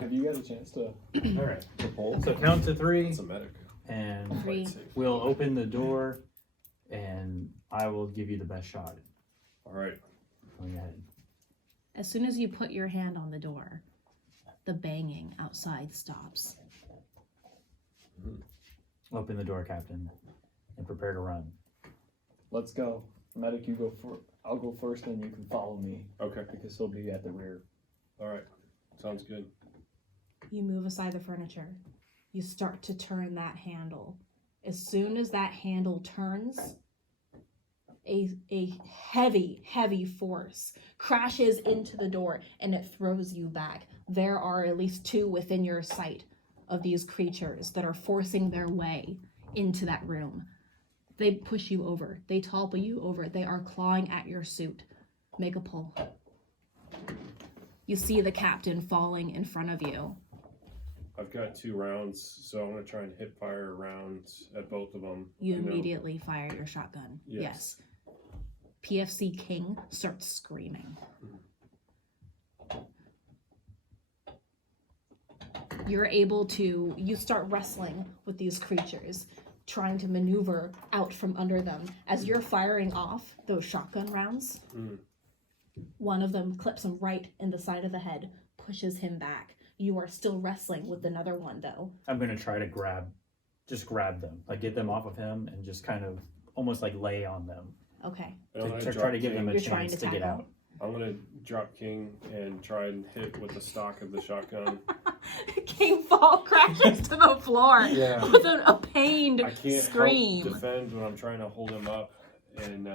Have you got a chance to? All right. So count to 3. It's a medic. And 3. we'll open the door, and I will give you the best shot. All right. Going ahead. As soon as you put your hand on the door, the banging outside stops. Open the door, Captain, and prepare to run. Let's go. Medic, you go for. I'll go first, and you can follow me. Okay. Because he'll be at the rear. All right. Sounds good. You move aside the furniture. You start to turn that handle. As soon as that handle turns, a heavy force crashes into the door and it throws you back. There are at least 2 within your sight of these creatures that are forcing their way into that room. They push you over. They topple you over. They are clawing at your suit. Make a pull. You see the captain falling in front of you. I've got 2 rounds, so I'm going to try and hip fire rounds at both of them. You immediately fire your shotgun. Yes. PFC King starts screaming. You're able to, you start wrestling with these creatures, trying to maneuver out from under them. As you're firing off those shotgun rounds, one of them clips him right in the side of the head, pushes him back. You are still wrestling with another one, though. I'm going to try to grab them, like get them off of him and just kind of almost like lay on them. Okay. To try to give them a chance to get out. I'm going to drop King and try and hit with the stock of the shotgun. King crashes to the floor with a pained I can't scream. help defend when I'm trying to hold him up, and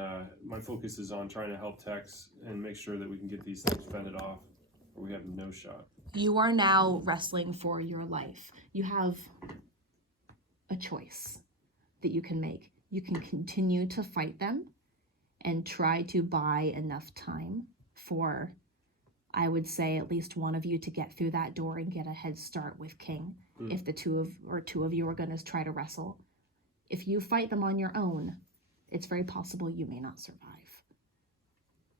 my focus is on trying to help Tex and make sure that we can get these things fended off, or we have no shot. You are now wrestling for your life. You have a choice that you can make. You can continue to fight them and try to buy enough time for, I would say, at least one of you to get through that door and get a head start with King. If the two of you are going to try to wrestle. If you fight them on your own, it's very possible you may not survive.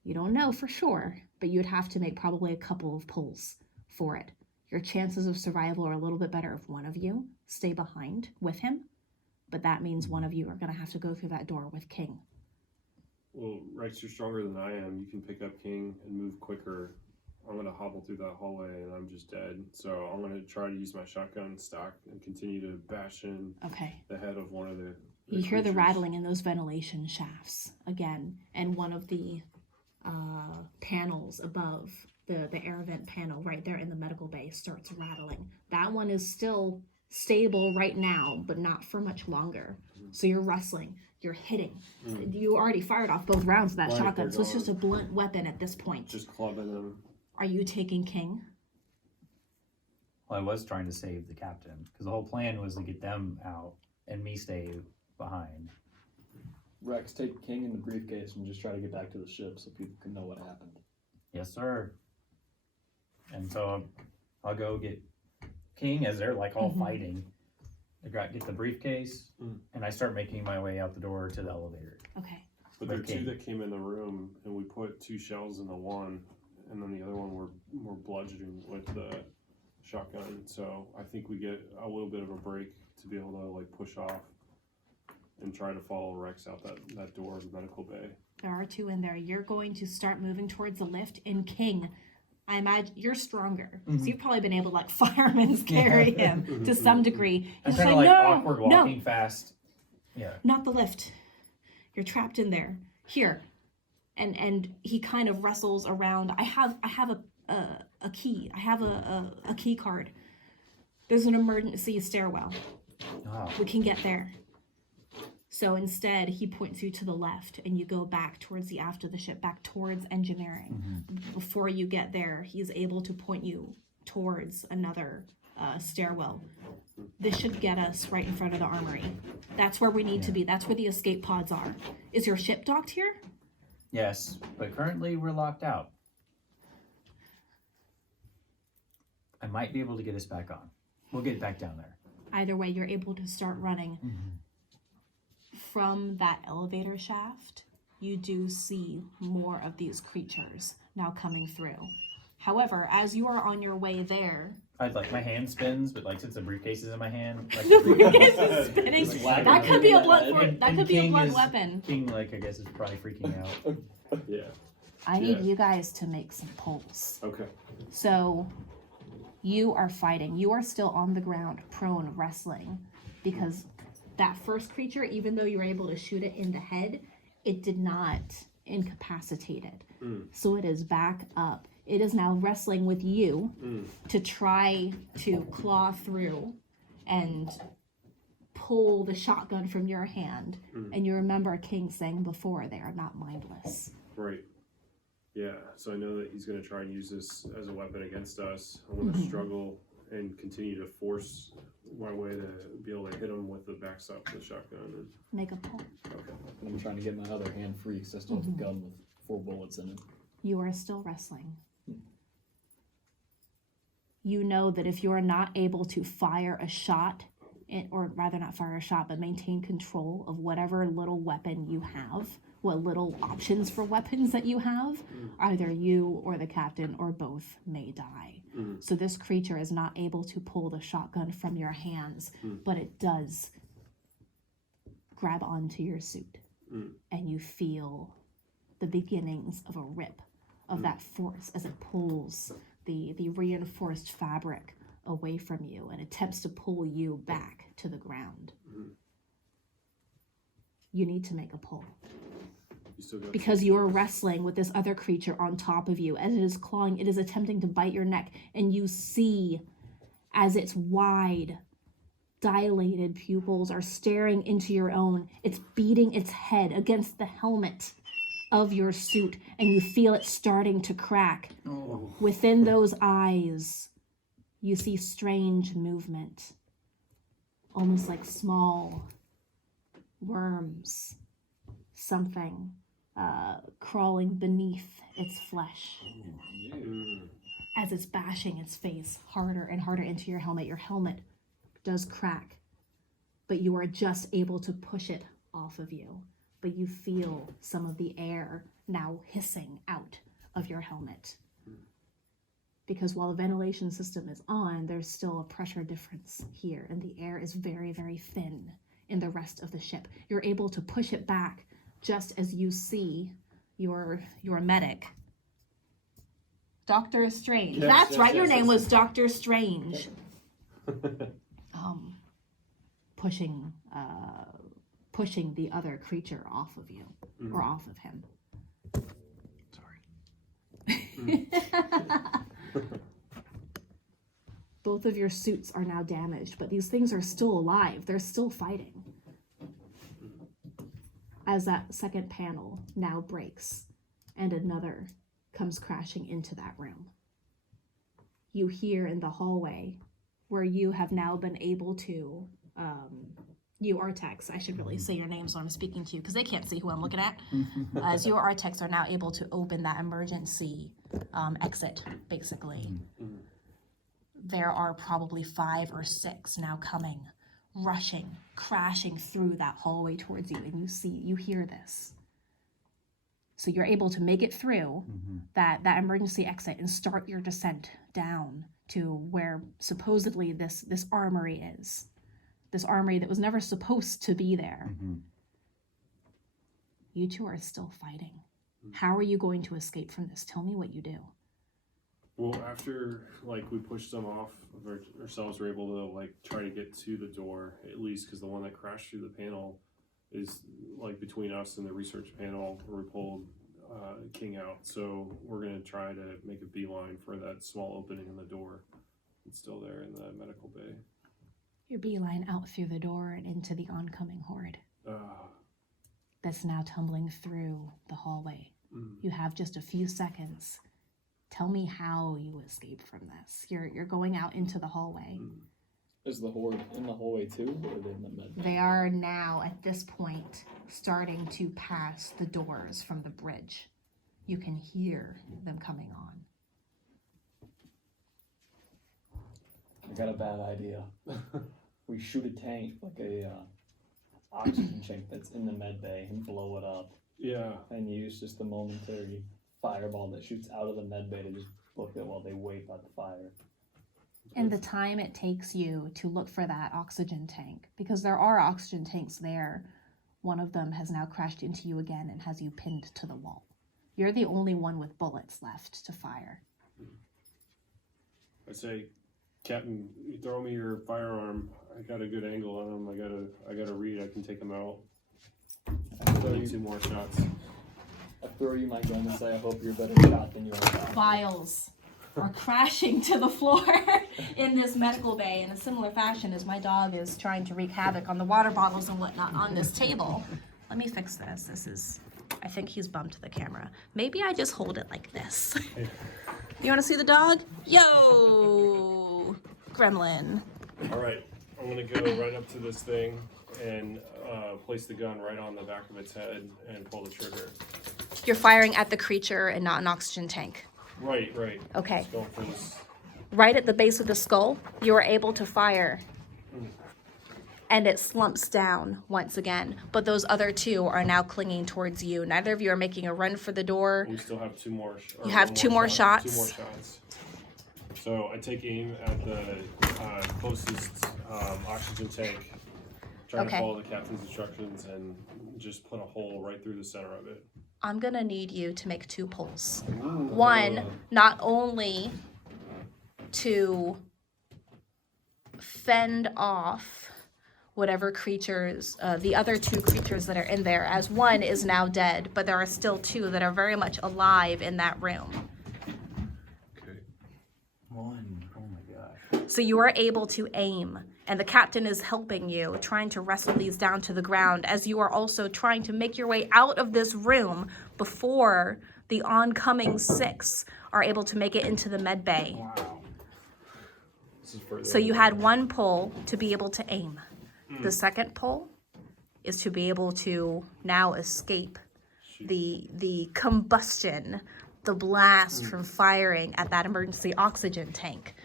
You don't know for sure, but you'd have to make probably a couple of pulls for it. Your chances of survival are a little bit better if one of you stay behind with him, but that means one of you are going to have to go through that door with King. Well, Rex, you're stronger than I am. You can pick up King and move quicker. I'm going to hobble through that hallway and I'm just dead. So I'm going to try to use my shotgun stock and continue to bash in the head of one of the You hear the rattling in those ventilation shafts again, and one of the panels above the air vent panel right there in the medical bay starts rattling. That one is still stable right now, but not for much longer. So you're wrestling, you're hitting. You already fired off both rounds of that shotgun, so it's just a blunt weapon at this point. Just clubbing them. Are you taking King? Well, I was trying to save the captain, because the whole plan was to get them out and me stay behind. Rex, take King in the briefcase and just try to get back to the ship so people can know what happened. Yes, sir. And so I'll go get King as they're like all fighting. I get the briefcase, and I start making my way out the door to the elevator. Okay. But there are 2 that came in the room, and we put 2 shells in the one, and then the other one we're bludgeoning with the shotgun. So I think we get a little bit of a break to be able to like push off and try to follow Rex out that door of the medical bay. There are 2 in there. You're going to start moving towards the lift, and King, I imagine you're stronger, so you've probably been able to like fireman's carry him to some degree. I'm He's kind of like, like no, awkward walking fast. Yeah. Not the lift. You're trapped in there. Here, and he kind of wrestles around. I have a key. I have a key card. There's an emergency stairwell. Oh. We can get there. So instead, he points you to the left, and you go back towards the aft of the ship, back towards engineering. Before you get there, he's able to point you towards another stairwell. This should get us right in front of the armory. That's where we need to be. That's where the escape pods are. Is your ship docked here? Yes, but currently we're locked out. I might be able to get us back on. We'll get back down there. Either way, you're able to start running. from that elevator shaft, you do see more of these creatures now coming through. However, as you are on your way there, I'd like my hand spins, but like since the briefcase is in my hand, like the briefcase is spinning. Just whack That him could be in a the blunt head. for that And could be a King blunt is- weapon. King, like I guess, is probably freaking out. Yeah. I need Yeah. you guys to make some pulls. Okay. So you are fighting. You are still on the ground, prone, wrestling, because that first creature, even though you were able to shoot it in the head, it did not incapacitate it. So it is back up. It is now wrestling with you to try to claw through and pull the shotgun from your hand. And you remember King saying before, they are not mindless. Right. Yeah. So I know that he's going to try and use this as a weapon against us. I'm going to struggle and continue to force my way to be able to hit him with the backstop of the shotgun. And, Make a pull. okay. I'm trying to get my other hand free because I still have a gun with 4 bullets in it. You are still wrestling. You know that if you are not able to fire a shot, or rather not fire a shot, but maintain control of whatever little weapon you have, what little options for weapons that you have, either you or the captain or both may die. So this creature is not able to pull the shotgun from your hands, but it does grab onto your suit. And you feel the beginnings of a rip of that force as it pulls the reinforced fabric away from you and attempts to pull you back to the ground. You need to make a pull. You still got Because you are wrestling with this other creature on top of you. As it is clawing, it is attempting to bite your neck. And you see as its wide, dilated pupils are staring into your own. It's beating its head against the helmet of your suit. And you feel it starting to crack. Oh. Within those eyes, you see strange movement. Almost like small worms. Something crawling beneath its flesh as it's bashing its face harder and harder into your helmet. Your helmet does crack, but you are just able to push it off of you. But you feel some of the air now hissing out of your helmet. Because while the ventilation system is on, there's still a pressure difference here, and the air is very, very thin in the rest of the ship. You're able to push it back just as you see your medic, Dr. Strange. Yes, That's yes, right, your yes, name yes. was Dr. Strange. Pushing the other creature off of you, or off of him. Sorry. Both of your suits are now damaged, but these things are still alive. They're still fighting. As that second panel now breaks and another comes crashing into that room. You hear in the hallway where you have now been able to, you Artex, I should really say your name so I'm speaking to you because they can't see who I'm looking at. As your Artex are now able to open that emergency exit, basically. There are probably 5 or 6 now coming, rushing, crashing through that hallway towards you, and you hear this. So you're able to make it through that emergency exit and start your descent down to where supposedly this armory is. This armory that was never supposed to be there. You two are still fighting. How are you going to escape from this? Tell me what you do. Well, after we pushed them off of ourselves, we're able to try to get to the door at least, because the one that crashed through the panel is between us and the research panel where we pulled King out. So we're gonna try to make a beeline for that small opening in the door. It's still there in the medical bay. Your beeline out through the door and into the oncoming horde that's now tumbling through the hallway. You have just a few seconds. Tell me how you escape from this. You're going out into the hallway. Is the horde in the hallway too, or are they in the med? They are now, at this point, starting to pass the doors from the bridge. You can hear them coming on. I got a bad idea. We shoot a tank, like a oxygen tank that's in the med bay and blow it up. Yeah. And use just the momentary fireball that shoots out of the med bay to just book it while they wait by the fire. And the time it takes you to look for that oxygen tank, because there are oxygen tanks there. One of them has now crashed into you again and has you pinned to the wall. You're the only one with bullets left to fire. I say, Captain, you throw me your firearm. I got a good angle on him. I gotta read. I can take him out. I need 2 more shots. I throw you my gun and say, I hope you're a better shot than you are. Vials are crashing to the floor in this medical bay in a similar fashion as my dog is trying to wreak havoc on the water bottles and whatnot on this table. Let me fix this. This is, I think he's bumped the camera. Maybe I just hold it like this. You want to see the dog? Yo, gremlin. All right, I'm gonna go right up to this thing and place the gun right on the back of its head and pull the trigger. You're firing at the creature and not an oxygen tank. Right. Okay. Let's go for this. Right at the base of the skull, you are able to fire. And it slumps down once again. But those other 2 are now clinging towards you. Neither of you are making a run for the door. We still have 2 more. You have 2 more shots. 2 more shots. So I take aim at the closest oxygen tank, trying to follow the captain's instructions and just put a hole right through the center of it. I'm gonna need you to make 2 pulls. Ooh. One, not only to fend off whatever creatures, the other 2 creatures that are in there, as one is now dead, but there are still 2 that are very much alive in that room. Okay. 1. Oh my gosh. So you are able to aim, and the captain is helping you, trying to wrestle these down to the ground, as you are also trying to make your way out of this room before the oncoming 6 are able to make it into the med bay. Wow. So you had 1 pull to be able to aim. The second pull is to be able to now escape the combustion, the blast from firing at that emergency oxygen tank.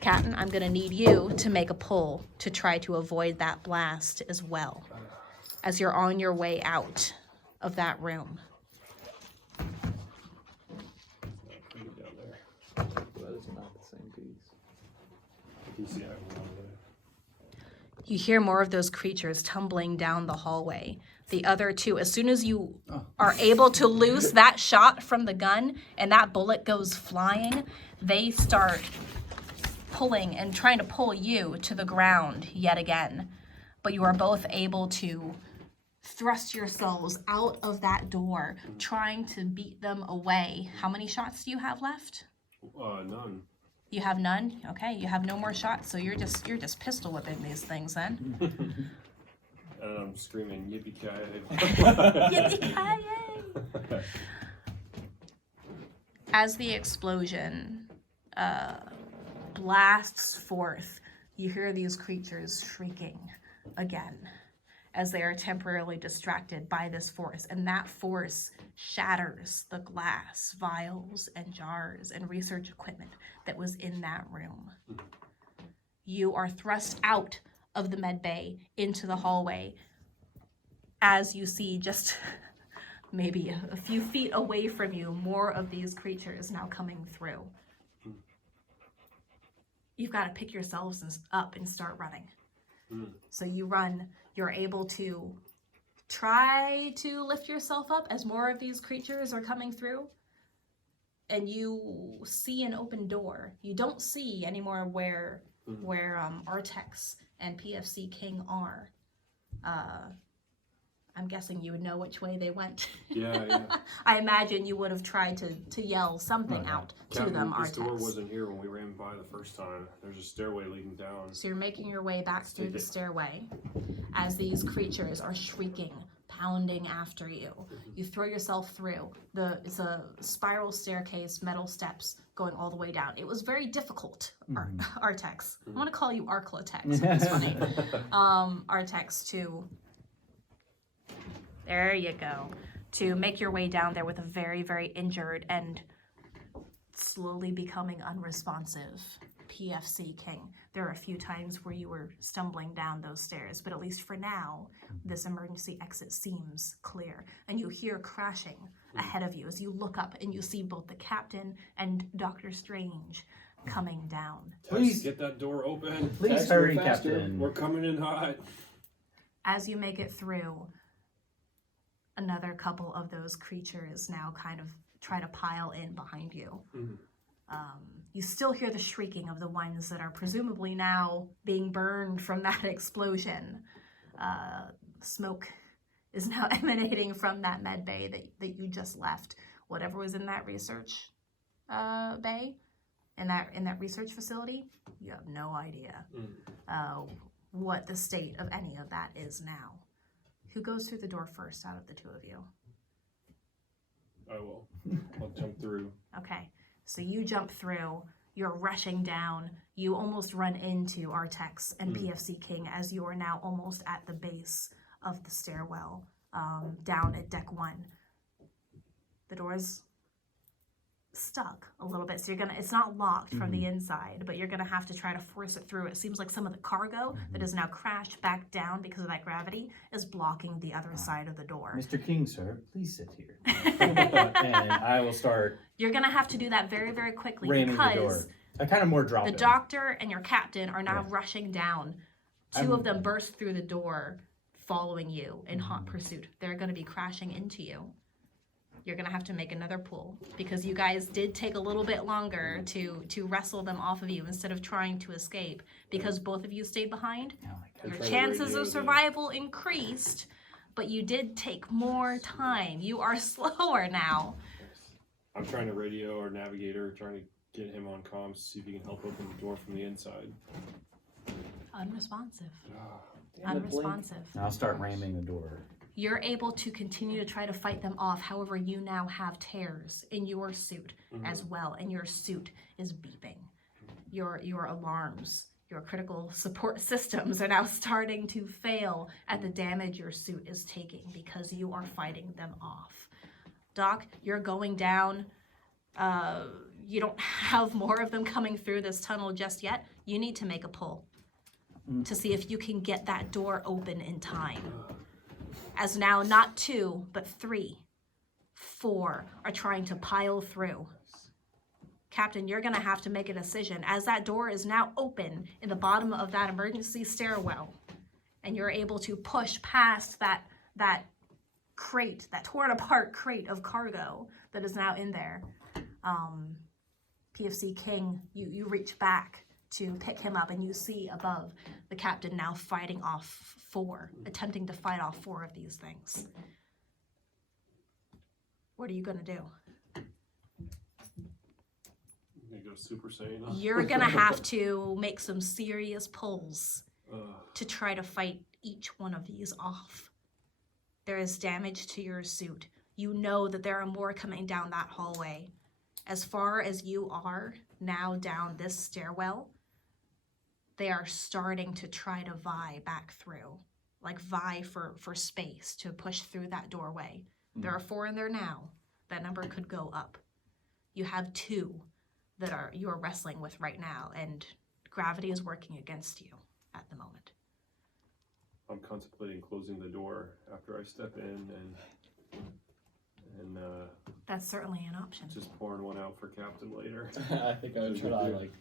Captain, I'm gonna need you to make a pull to try to avoid that blast as well, as you're on your way out of that room. Put it down there. That is not the same piece. You can see I have one over there. You hear more of those creatures tumbling down the hallway. The other 2, as soon as you are able to loose that shot from the gun and that bullet goes flying, they start pulling and trying to pull you to the ground yet again. But you are both able to thrust yourselves out of that door, trying to beat them away. How many shots do you have left? None. You have none? Okay, you have no more shots, so you're just pistol whipping these things then. And I'm screaming, yippee-ki-yay. Yippee-ki-yay! As the explosion blasts forth, you hear these creatures shrieking again as they are temporarily distracted by this force, and that force shatters the glass, vials, and jars and research equipment that was in that room. You are thrust out of the med bay into the hallway as you see just maybe a few feet away from you, more of these creatures now coming through. You've got to pick yourselves up and start running. So you run, you're able to try to lift yourself up as more of these creatures are coming through, and you see an open door. You don't see anymore where Artex and PFC King are. I'm guessing you would know which way they went. Yeah. I imagine you would have tried to yell something out to Captain, them, this door Artex. wasn't here when we ran by the first time. There's a stairway leading down. So you're making your way back through the stairway as these creatures are shrieking, pounding after you. You throw yourself through. It's a spiral staircase, metal steps going all the way down. It was very difficult, Artex. I want to call you Arclatex. It's funny. Artex to... There you go. To make your way down there with a very, very injured and slowly becoming unresponsive PFC King. There are a few times where you were stumbling down those stairs, but at least for now, this emergency exit seems clear. And you hear crashing ahead of you as you look up and you see both the captain and Dr. Strange coming down. Please. get that door open. Please Text hurry, me faster. Captain. We're coming in hot. As you make it through, another couple of those creatures now kind of try to pile in behind you. Mhm. You still hear the shrieking of the ones that are presumably now being burned from that explosion. Smoke is now emanating from that med bay that you just left. Whatever was in that research bay, in that research facility, you have no idea what the state of any of that is now. Who goes through the door first out of the two of you? I will. I'll jump through. Okay, so you jump through, you're rushing down, you almost run into Artex and PFC King as you are now almost at the base of the stairwell, down at deck 1. The door's stuck a little bit, so it's not locked from the inside, but you're gonna have to try to force it through. It seems like some of the cargo that is now crashed back down because of that gravity is blocking the other side of the door. Mr. King, sir, please sit here. And I will start You're gonna have to do that very, very quickly ramming the door. because I kind of more drop the it. doctor and your captain are now Yeah. rushing down. Two of them burst through the door, following you in hot pursuit. They're going to be crashing into you. You're going to have to make another pull because you guys did take a little bit longer to wrestle them off of you instead of trying to escape. Because both of you stayed behind, Oh my God. your try to chances radio of the- survival increased, but you did take more time. You are slower now. I'm trying to radio our navigator, trying to get him on comms, see if he can help open the door from the inside. Unresponsive. Damn it, Blink. Unresponsive. I'll start ramming the door. You're able to continue to try to fight them off. However, you now have tears in your suit as well, and your suit is beeping. Your alarms, your critical support systems are now starting to fail at the damage your suit is taking because you are fighting them off. Doc, you're going down. You don't have more of them coming through this tunnel just yet. You need to make a pull to see if you can get that door open in time. As now not 2, but 3, 4 are trying to pile through. Captain, you're gonna have to make a decision as that door is now open in the bottom of that emergency stairwell, and you're able to push past that crate, that torn apart crate of cargo that is now in there. PFC King, you reach back to pick him up, and you see above the captain now fighting off 4, attempting to fight off 4 of these things. What are you gonna do? I'm gonna go Super Saiyan. You're gonna have to make some serious pulls Ugh. to try to fight each one of these off. There is damage to your suit. You know that there are more coming down that hallway. As far as you are now down this stairwell, they are starting to try to vie back through, like vie for space to push through that doorway. There are 4 in there now. That number could go up. You have 2 that you are wrestling with right now, and gravity is working against you at the moment. I'm contemplating closing the door after I step in and That's certainly an option. just pouring one out for Captain later. I think I would try to like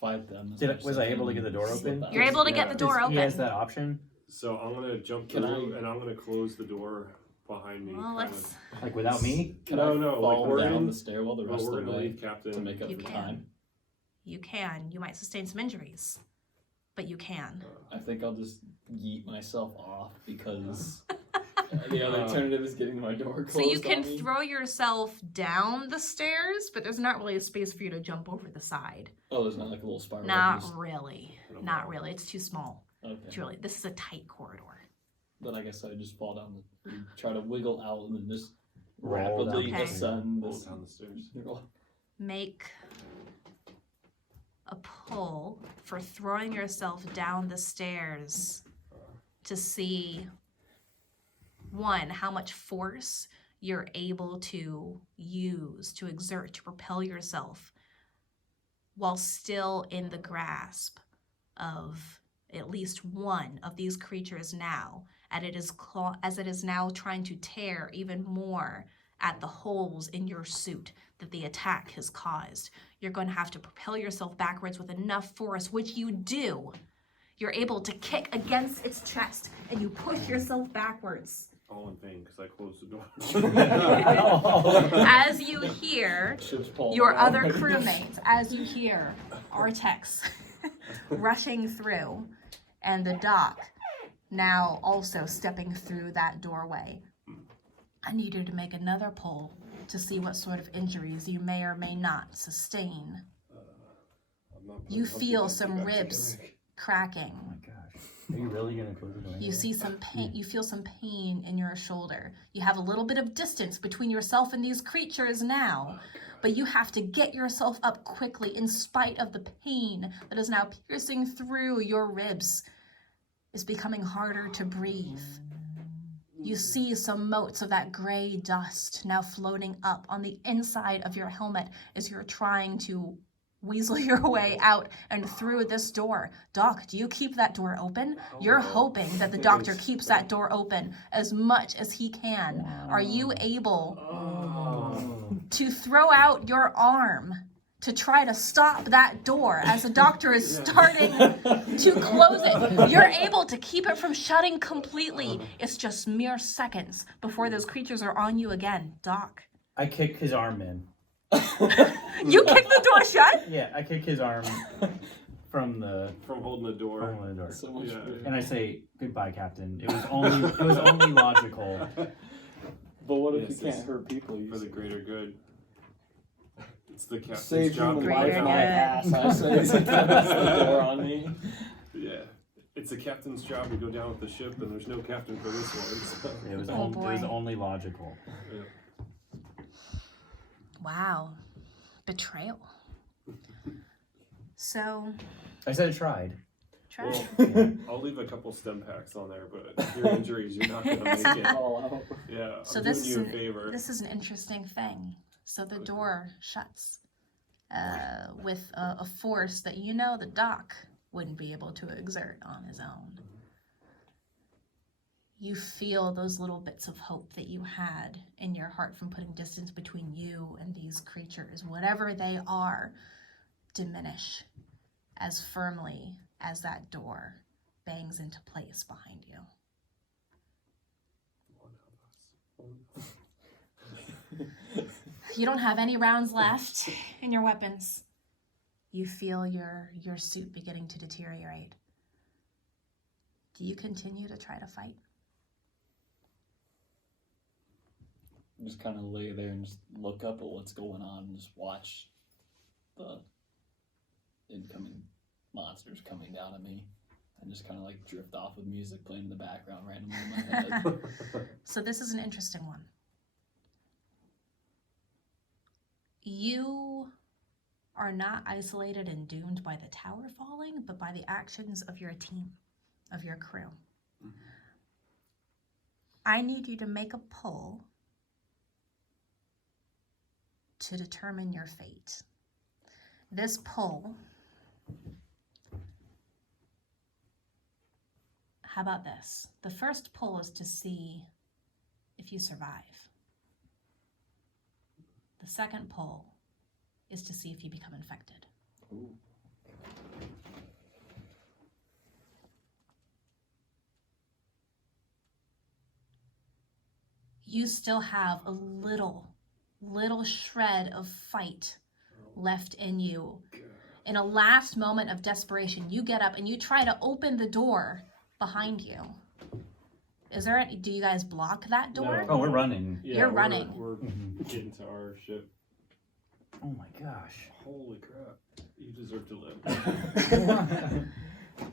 fight them. Was I able to get the door open? You're able to get the door He has open. that option, So I'm gonna jump Can through I- and I'm gonna close the door behind me. Well, kind let's. like without me. Can No, I no, like, fall we're down in- the stairwell the But rest we're of the gonna way leave Captain. to make up You for can. time? You can. You might sustain some injuries, but you can. I think I'll just yeet myself off because the other alternative is getting my door closed. So you can on me. throw yourself down the stairs, but there's not really a space for you to jump over the side. Oh, there's not like a little spiral. Not just- really. No. Not really. It's too small. Okay. It's really. This is a tight corridor. Then I guess I just fall down try to wiggle out and then just Roll down rapidly the stairs. ascend Roll this. down the stairs. Make a pull for throwing yourself down the stairs to see, 1, how much force you're able to use, to exert, to propel yourself while still in the grasp of at least one of these creatures now, as it is now trying to tear even more at the holes in your suit that the attack has caused. You're going to have to propel yourself backwards with enough force, which you do. You're able to kick against its chest, and you push yourself backwards. All in vain, because I closed the door. As you hear your other crewmates, as you hear Artex rushing through, and the doc now also stepping through that doorway. I need you to make another pull to see what sort of injuries you may or may not sustain. You feel some ribs cracking. Oh my gosh. Are you really gonna close the door? You see some pain. You feel some pain in your shoulder. You have a little bit of distance between yourself and these creatures now, but you have to get yourself up quickly in spite of the pain that is now piercing through your ribs. It's becoming harder to breathe. You see some motes of that gray dust now floating up on the inside of your helmet as you're trying to weasel your way out and through this door. Doc, do you keep that door open? You're hoping that the doctor keeps that door open as much as he can. Are you able to throw out your arm to try to stop that door as the doctor is starting to close it? You're able to keep it from shutting completely. It's just mere seconds before those creatures are on you again. Doc. I kick his arm in. You kick the door shut? Yeah, I kick his arm from holding the door. So much fear. And I say, "Goodbye, Captain. It was only logical." But what if you can't hurt people? For the greater good. It's the captain's Save job. human to life, get my out. ass. I say, it's the door on me. Yeah. It's the captain's job to go down with the ship, and there's no captain for this one. So. It was, Oh, it boy. was only logical. Yeah. Wow. Betrayal. So, I said I tried. try. Well, I'll leave a couple stem packs on there, but your injuries, you're not going to make it. All out. Yeah, So I'm this doing is you a favor. This is an interesting thing. So the door shuts with a force that you know the doc wouldn't be able to exert on his own. You feel those little bits of hope that you had in your heart from putting distance between you and these creatures, whatever they are, diminish as firmly as that door bangs into place behind you. You don't have any rounds left in your weapons. You feel your suit beginning to deteriorate. Do you continue to try to fight? Just kind of lay there and just look up at what's going on and just watch the incoming monsters coming down at me and just kind of like drift off with music playing in the background randomly in my head. So this is an interesting one. You are not isolated and doomed by the tower falling, but by the actions of your team, of your crew. Mm-hmm. I need you to make a pull to determine your fate. This pull, how about this? The first pull is to see if you survive. The second pull is to see if you become infected. Ooh. You still have a little shred of fight left in you. In a last moment of desperation, you get up and you try to open the door behind you. Do you guys block that door? Oh, we're running. Yeah, You're running. We're getting to our ship. Oh my gosh. Holy crap. You deserve to live.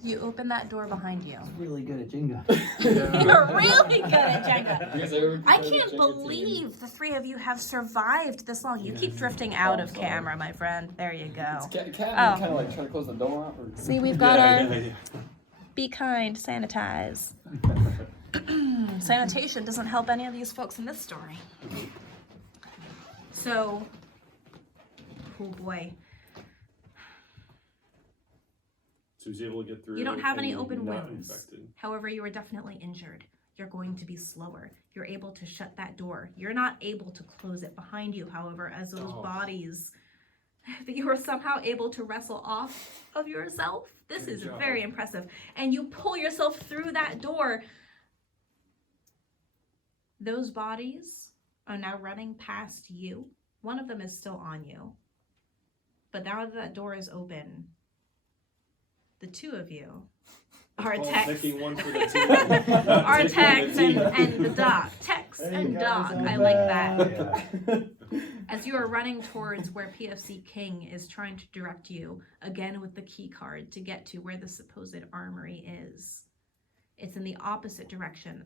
You open that door behind you. Really good at Jenga. You're really good at Jenga. I I can't believe the three of you have survived this long. You keep drifting out of camera, my friend. There you go. Cat Oh. kind of like trying to close the door out. Or... See, we've got our yeah. be kind, sanitize. Sanitation doesn't help any of these folks in this story. So, oh boy. So he's able to get through. You don't have any and open not wounds. infected. However, you are definitely injured. You're going to be slower. You're able to shut that door. You're not able to close it behind you, however, as those bodies that you are somehow able to wrestle off of yourself. This Good is job. very impressive. And you pull yourself through that door. Those bodies are now running past you. One of them is still on you. But now that door is open, the two of you, Artex, Picking one for the team. Not Artex picking the team. and the dog, Tex Hey, and guys, dog, I'm I like that. Yeah. As you are running towards where PFC King is trying to direct you, again with the key card, to get to where the supposed armory is. It's in the opposite direction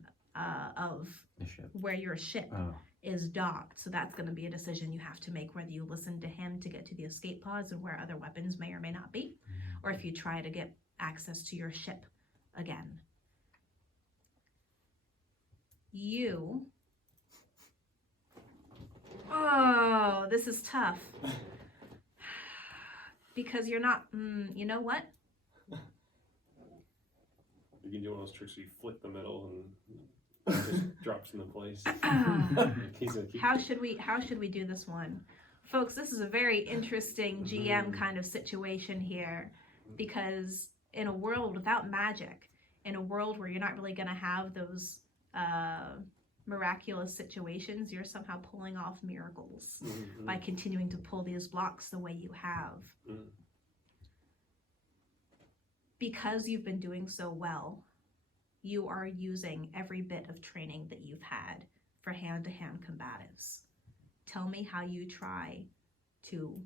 of The ship. where your ship Oh. is docked. So that's going to be a decision you have to make, whether you listen to him to get to the escape pods and where other weapons may or may not be, or if you try to get access to your ship again. You... Oh, this is tough. Because you're not... you know what? You can do one of those tricks where you flick the middle and it just drops into place. He's gonna keep- How should we do this one? Folks, this is a very interesting GM kind of situation here, because in a world without magic, in a world where you're not really going to have those miraculous situations, you're somehow pulling off miracles by continuing to pull these blocks the way you have. Because you've been doing so well, you are using every bit of training that you've had for hand-to-hand combatives. Tell me how you try to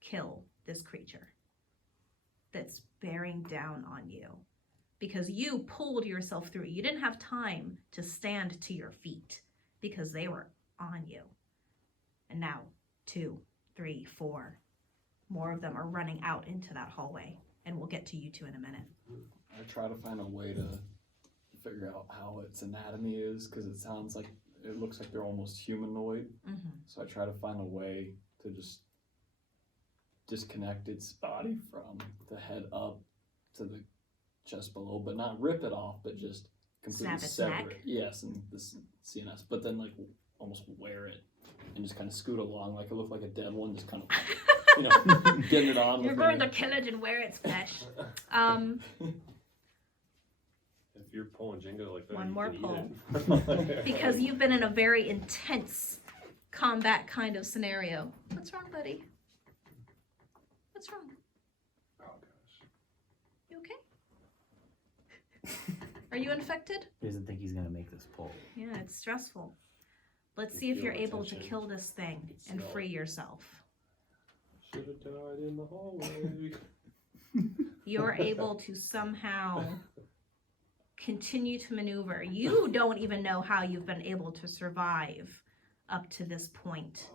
kill this creature that's bearing down on you. Because you pulled yourself through. You didn't have time to stand to your feet because they were on you. And now 2, 3, 4 more of them are running out into that hallway. And we'll get to you two in a minute. I try to find a way to figure out how its anatomy is, because it looks like they're almost humanoid. So I try to find a way to just disconnect its body from the head up to the chest below, but not rip it off, but just completely Snap its sever neck? it. Yes, and this CNS, but then like almost wear it and just kind of scoot along like it looked like a dead one, just kind of getting it on. You're with going me. to kill it and wear its flesh. If you're pulling Jenga like that, One you more can pull. eat it. Because you've been in a very intense combat kind of scenario. What's wrong, buddy? What's wrong? Oh gosh. You okay? Are you infected? He doesn't think he's gonna make this pull. Yeah, it's stressful. Let's You see if feel you're the able to tension. kill this thing You can and smell free it. yourself. Should have died in the hallway. You're able to somehow continue to maneuver. You don't even know how you've been able to survive up to this point.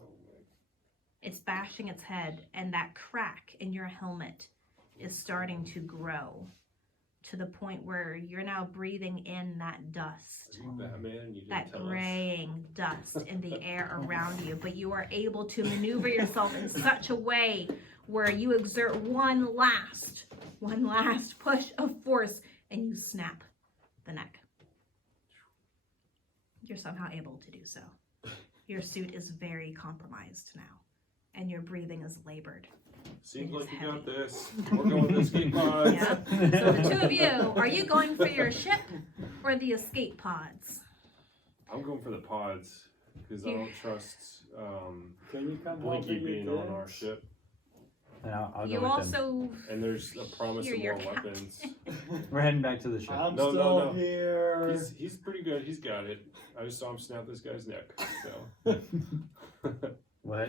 It's bashing its head, and that crack in your helmet is starting to grow to the point where you're now breathing in that dust, Are you Batman? You didn't that tell us. graying dust in the air around you, but you are able to maneuver yourself in such a way where you exert one last push of force and you snap the neck. You're somehow able to do so. Your suit is very compromised now, and your breathing is labored. Seems It is like you got heavy. this. We're going to the escape pods. Yeah. So the two of you, are you going for your ship or the escape pods? I'm going for the pods because I don't trust Can you come Blinky help me being with on our this? ship. And I'll You go with also And there's a promise You're of your more captain. weapons. them. We're heading back to the ship. I'm No, still no. here. He's pretty good. He's got it. I just saw him snap this guy's neck. So We're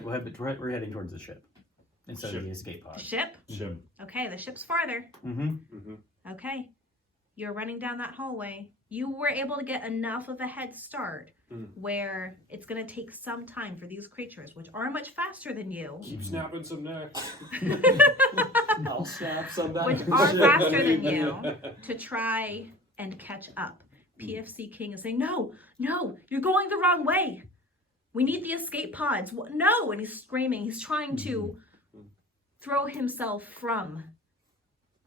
heading towards the ship instead Ship. of the escape pod. ship. ship. Okay, the ship's farther. Mm-hmm. Mm-hmm. Okay. You're running down that hallway. You were able to get enough of a head start where it's going to take some time for these creatures, which are much faster than you, Keep snapping some necks. I'll snap some back. which are faster than you, to try and catch up. PFC King is saying, no, you're going the wrong way. We need the escape pods. No, and he's screaming. He's trying to throw himself from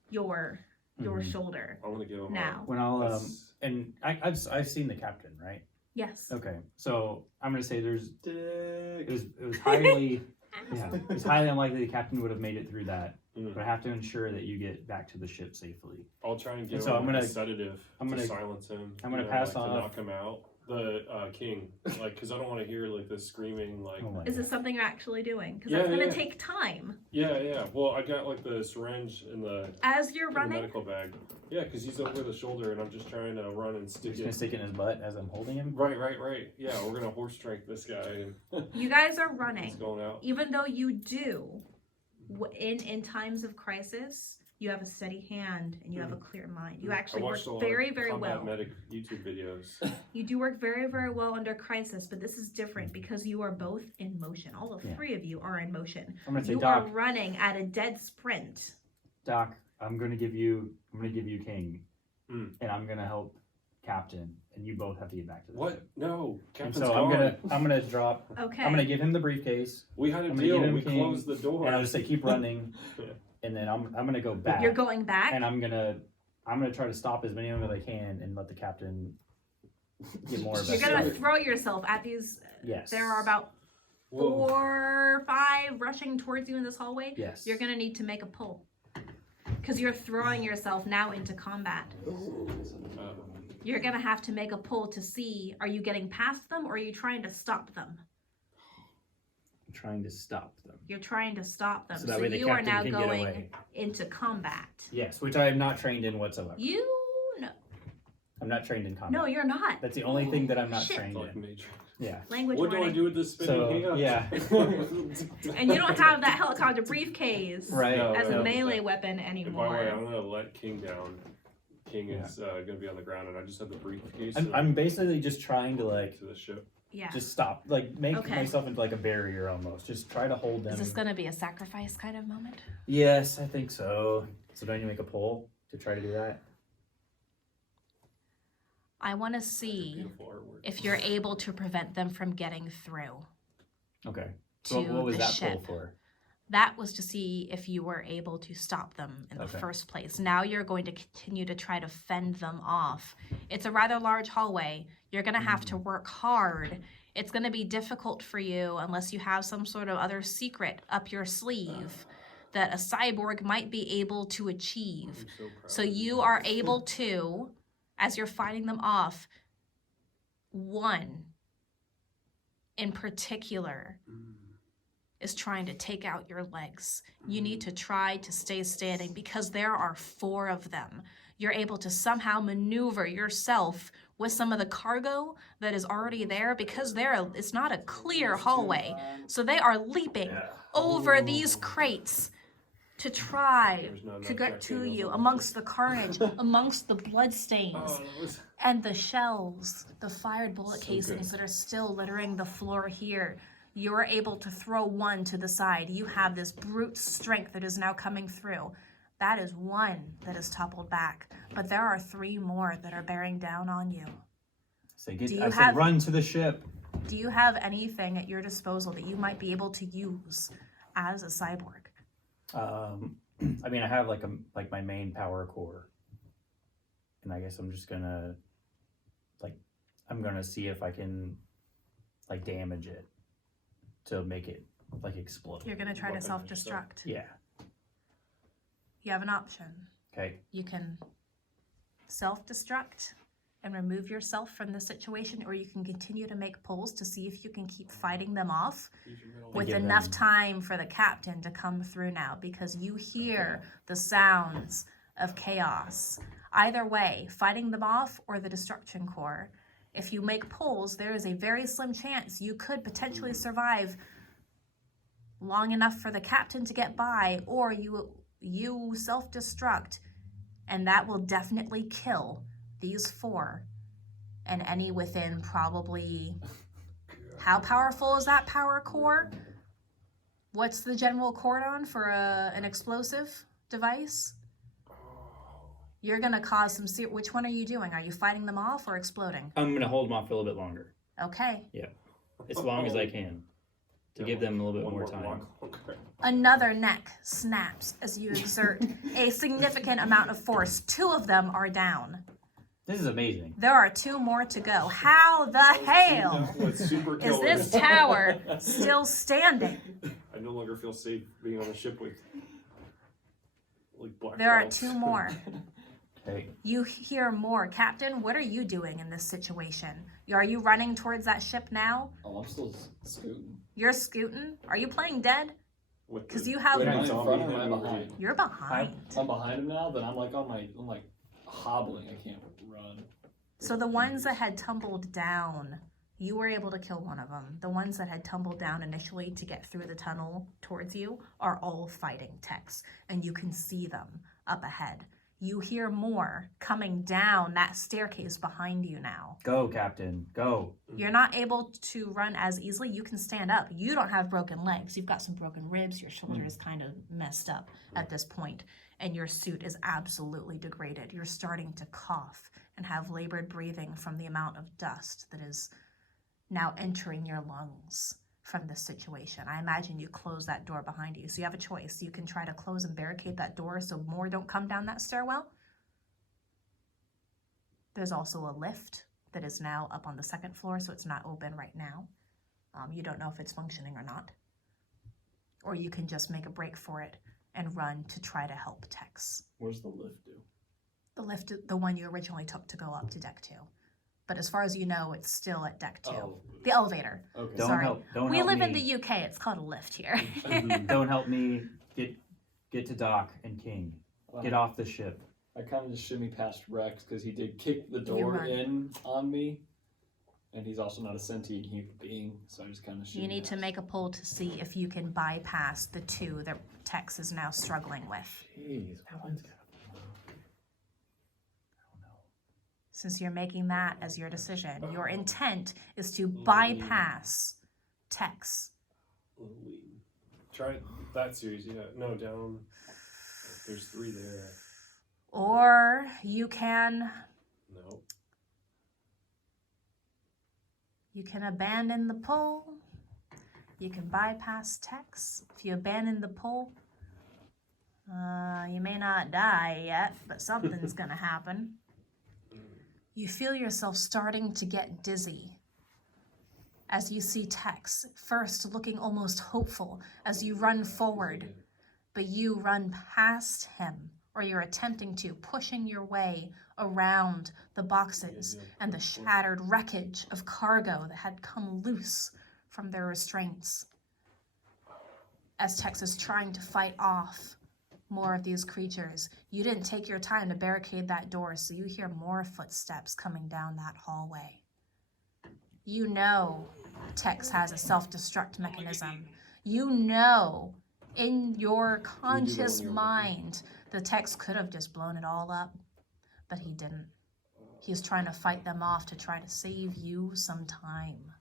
your your Mhm. shoulder. I'm gonna give him Now. When I'll That's- and I've seen the captain, right? Yes. Okay, so I'm gonna say it was highly it was highly unlikely the captain would have made it through that. Mm. But I have to ensure that you get back to the ship safely. I'll try and give And so him I'm gonna- a sedative I'm gonna- to silence him. I'm gonna you know, pass like, to off- knock him out. The king, like, because I don't want to hear like the screaming, like. Oh my Is God. this something you're actually doing? Because Yeah, that's going to yeah. take time. Yeah. Well, I got like the syringe in the, As you're in the running, medical bag. Yeah, because he's over the shoulder, and I'm just trying to run and You're stick just gonna it. stick it in his butt as I'm holding him. Right. Yeah, we're gonna horse strength this guy, and you guys are he's running. going out. Even though you do, in times of crisis, you have a steady hand and you have a clear mind. You actually I work watched a lot very, of very combat well. medic YouTube videos. You do work very, very well under crisis, but this is different because you are both in motion. All the Yeah. three of you are in motion. I'm gonna say, You Doc, are running at a dead sprint. Doc, I'm gonna give you King, Mm. and I'm gonna help Captain, and you both have to get back to the What? ship. No, And Captain's so gone. I'm gonna drop. Okay. I'm gonna give him the briefcase, We had a I'm gonna deal. give him We King, closed the door. and I'll just say keep running, Yeah. and then I'm gonna go back. You're going back. And I'm gonna try to stop as many of them as I can and let the captain get more of You're it. gonna throw yourself at these. Yes. There are about Whoa. 4, 5 rushing towards you in this hallway. Yes. You're gonna need to make a pull because you're throwing yourself now into combat. You're gonna have to make a pull to see: are you getting past them or are you trying to stop them? I'm trying to stop them. You're trying to stop them. So that way the you are captain now can get going away. into combat. Yes, which I am not trained in whatsoever. You no, I'm not trained in combat. no, you're not. That's the only thing that I'm not Shit. trained Like in. Matrix. Yeah. Language What do I learning. do with this spinning So, hand? yeah. And you don't have that helicopter briefcase Right. No, as a no. melee weapon And by the anymore. way, I'm gonna let King down. King is gonna be on the ground, and I just have the briefcase I'm basically just trying to like to the ship. Yeah. just stop, like make Okay. myself into like a barrier almost. Just try to hold them. Is this gonna be a sacrifice kind of moment? Yes, I think so. So don't you make a poll to try to do that? I want to see Beautiful artwork. if you're able to prevent them from getting through Okay. to So what was the that ship. poll for? That was to see if you were able to stop them in the Okay. first place. Now you're going to continue to try to fend them off. It's a rather large hallway. You're going to have to work hard. It's going to be difficult for you unless you have some sort of other secret up your sleeve that a cyborg might be able to achieve. I'm so proud So of you are able to, as you're fighting them off, one in particular Mm. is trying to take out your legs. You need to try to stay standing because there are 4 of them. You're able to somehow maneuver yourself with some of the cargo that is already there because it's not a clear hallway. So they are leaping over these crates to try There's not to enough get Jack to Daniels you on this amongst the carnage, amongst the bloodstains Oh, that was and the shells, the fired bullet So casings good. that are still littering the floor here. You're able to throw one to the side. You have this brute strength that is now coming through. That is one that is toppled back. But there are 3 more that are bearing down on you. Say Do you I said have- run to the ship. Do you have anything at your disposal that you might be able to use as a cyborg? I mean, I have like my main power core, and I guess I'm just gonna I'm gonna see if I can like damage it to make it like explode. You're going to try to Weapon self-destruct. Yeah. You have an option. Okay. You can self-destruct and remove yourself from the situation, or you can continue to make pulls to see if you can keep fighting them off with give enough them- time for the captain to come through now, because you hear the sounds of chaos. Either way, fighting them off or the destruction core. If you make pulls, there is a very slim chance you could potentially survive long enough for the captain to get by, or you self-destruct, and that will definitely kill these 4 and any within probably. How powerful is that power core? What's the general cordon for an explosive device? You're gonna cause some which one are you doing? Are you fighting them off or exploding? I'm gonna hold them off for a little bit longer, Okay. as long as I can, to give them a little bit One more time. block longer. Another neck snaps as you exert a significant amount of force. 2 of them are down. This is amazing. There are 2 more to go. How the hell With super is killers. this tower still standing? I no longer feel safe being on the ship with like black There are belts. 2 more. Okay. You hear more. Captain, what are you doing in this situation? Are you running towards that ship now? Oh, I'm still scooting. You're scooting? Are you playing dead? With 'Cause the you have- Wait, am I in zombie front or am I heavy behind? You're behind. I'm behind him now, then I'm like I'm like hobbling. I can't run. So the ones that had tumbled down, you were able to kill one of them. The ones that had tumbled down initially to get through the tunnel towards you are all fighting techs, and you can see them up ahead. You hear more coming down that staircase behind you now. Go, Captain. Go. You're not able to run as easily. You can stand up. You don't have broken legs. You've got some broken ribs. Your shoulder is kind of messed up at this point, and your suit is absolutely degraded. You're starting to cough and have labored breathing from the amount of dust that is now entering your lungs from this situation. I imagine you close that door behind you. So you have a choice. You can try to close and barricade that door so more don't come down that stairwell. There's also a lift that is now up on the 2nd floor, so it's not open right now. You don't know if it's functioning or not. Or you can just make a break for it and run to try to help techs. Where's the lift do? The lift, the one you originally took to go up to deck 2. But as far as you know, it's still at deck 2. Oh, The elevator. okay. Don't Sorry. Don't We help live me. in the UK. It's called a lift here. Don't help me get to Doc and King. Get off the ship. I kind of just shimmy past Rex because he did kick the You door run. in on me, and he's also not a sentient human being, so I just kind of shimmy. You need to past. make a pull to see if you can bypass the 2 that Tex is now struggling with. Jeez, what? Since you're making that as your decision, your intent is to bypass Tex. Try that series, yeah. No, down. There's 3 there. Or you can No. abandon the pull. You can bypass Tex. If you abandon the pull, you may not die yet, but something's gonna happen. You feel yourself starting to get dizzy as you see Tex, first looking almost hopeful as you run forward, but you run past him, or you're attempting to, pushing your way around the boxes and the shattered wreckage of cargo that had come loose from their restraints. As Tex is trying to fight off more of these creatures, you didn't take your time to barricade that door, so you hear more footsteps coming down that hallway. You know Tex has a self-destruct mechanism. You know in your conscious mind the Tex could have just blown it all up, but he didn't. He was trying to fight them off to try to save you some time,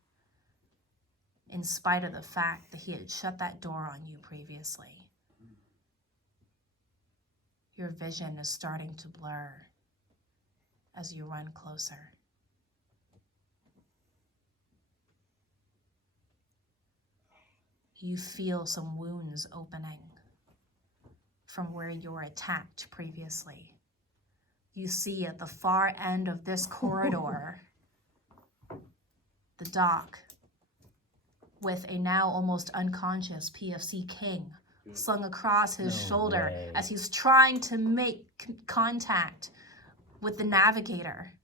in spite of the fact that he had shut that door on you previously. Your vision is starting to blur as you run closer. You feel some wounds opening from where you were attacked previously. You see at the far end of this corridor, the dock with a now almost unconscious PFC King slung across his No shoulder way. as he's trying to make contact with the navigator.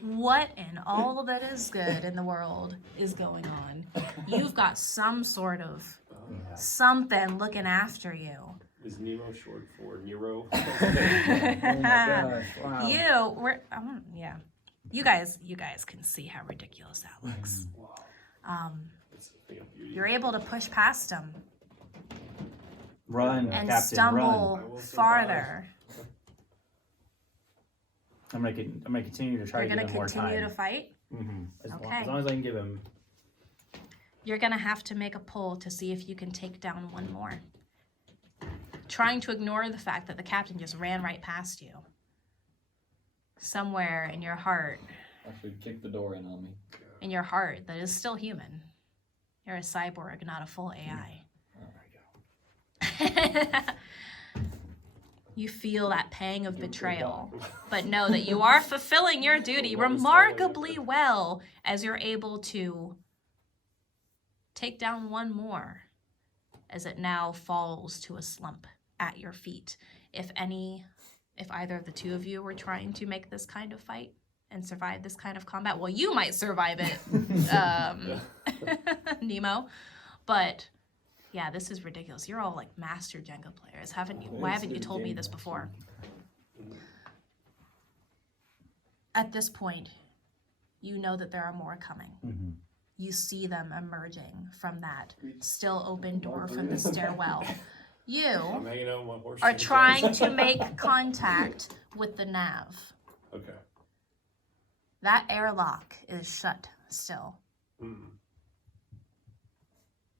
What in all that is good in the world is going on? You've got some sort of something looking after you. Is Nemo short for Nero? Oh my gosh! Wow. Yeah. You guys can see how ridiculous that looks. It's a thing of beauty. You're able to push past him Run, and Captain, stumble I will survive. farther. I'm gonna continue to try You're to gonna give him more continue time. to fight. As Okay. long as I can give him. You're gonna have to make a pull to see if you can take down one more. Trying to ignore the fact that the captain just ran right past you. Somewhere in your heart, Actually, kick the door in on me. In your heart, that is still human. You're a cyborg, not a full AI. There we go. You feel that pang of betrayal, but know that you are fulfilling your duty remarkably well as you're able to take down one more as it now falls to a slump at your feet. If either of the two of you were trying to make this kind of fight and survive this kind of combat, well, you might survive it, Nemo, but yeah, this is ridiculous. You're all like master Jenga players, haven't you? Why haven't you told me this before? At this point, you know that there are more coming. Mm-hmm. You see them emerging from that still open door from the stairwell. You I'm hanging out with my horse. are trying to make contact with the nav. Okay. That airlock is shut still. Mm.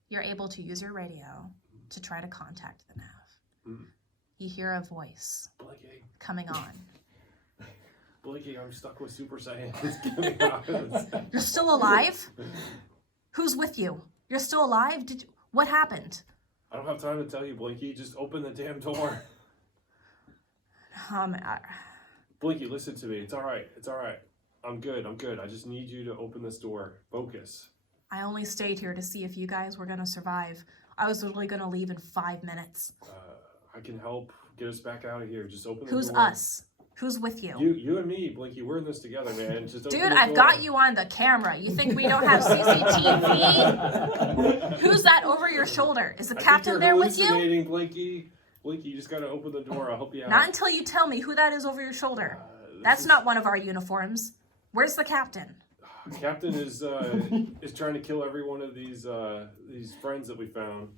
You're able to use your radio to try to contact the nav. Mm. You hear a voice Blinky, coming on. Blinky, I'm stuck with Super Saiyan. Get me out of this. You're still alive? Who's with you? You're still alive? What happened? I don't have time to tell you, Blinky. Just open the damn door. Blinky, listen to me. It's all right. It's all right. I'm good. I'm good. I just need you to open this door. Focus. I only stayed here to see if you guys were gonna survive. I was literally gonna leave in 5 minutes. I can help get us back out of here. Just open the Who's door. us? Who's with you? You and me, Blinky. We're in this together, man. Just open Dude, the I've door. got you on the camera. You think we don't have CCTV? Who's that over your shoulder? Is the captain there with you? Hallucinating, Blinky. Blinky, you just gotta open the door. I'll help you out. Not until you tell me who that is over your shoulder. That's not one of our uniforms. Where's the captain? Captain is trying to kill every one of these friends that we found,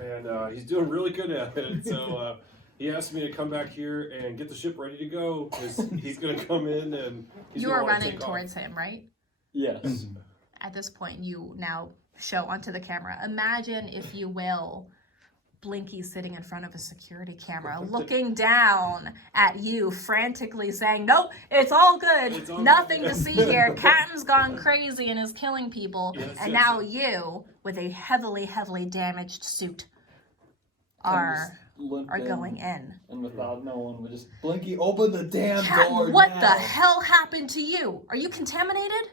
and he's doing really good at it. So he asked me to come back here and get the ship ready to go because he's going to come in and he's You gonna are wanna running take towards him, right? Yes. At this point, you now show onto the camera. Imagine, if you will, Blinky sitting in front of a security camera, looking down at you, frantically saying, "Nope, it's all good. It's all Nothing good." to see here. Captain's gone crazy and is killing people." Yes, and yes, now yes. you, with a heavily damaged suit, are going in. And without knowing, we just Blinky, open the damn Captain, door. what now. the hell happened to you? Are you contaminated?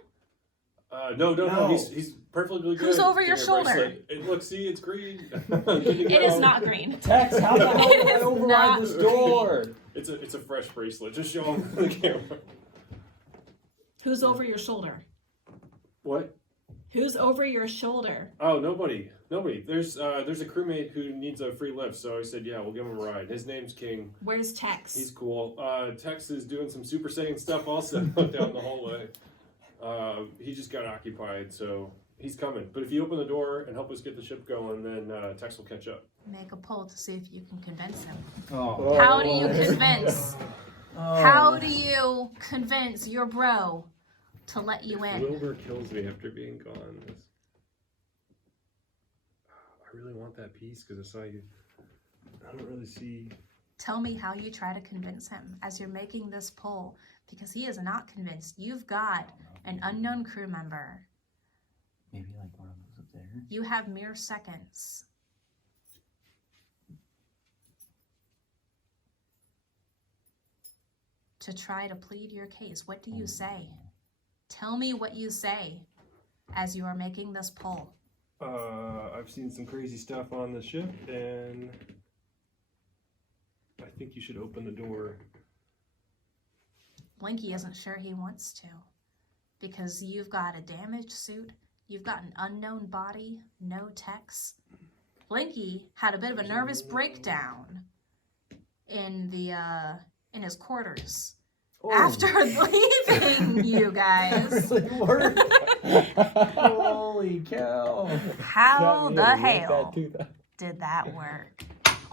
No. No. He's perfectly good. Who's over your Give me a shoulder? bracelet. Look, see, it's green. It is not green. Tex, how the hell It do I is override not- this door? It's a fresh bracelet. Just show him the camera. Who's over your shoulder? What? Who's over your shoulder? Oh, nobody. There's a crewmate who needs a free lift, so I said, yeah, we'll give him a ride. His name's King. Where's Tex? He's cool. Tex is doing some Super Saiyan stuff also down the hallway. He just got occupied, so he's coming. But if you open the door and help us get the ship going, then Tex will catch up. Make a poll to see if you can convince him. Oh. How do you convince? Oh. How do you convince your bro to let you in? Wilbur kills me after being gone. I really want that piece because I saw you. I don't really see. Tell me how you try to convince him as you're making this poll, because he is not convinced. You've got an unknown crew member. Maybe like one of those up there. You have mere seconds. To try to plead your case. What do you say? Tell me what you say as you are making this poll. I've seen some crazy stuff on the ship, and I think you should open the door. Blinky isn't sure he wants to, because you've got a damaged suit, you've got an unknown body, no Tex. Blinky had a bit of a nervous breakdown in his quarters after leaving you guys. Really worked. Holy cow. How the hell did that work?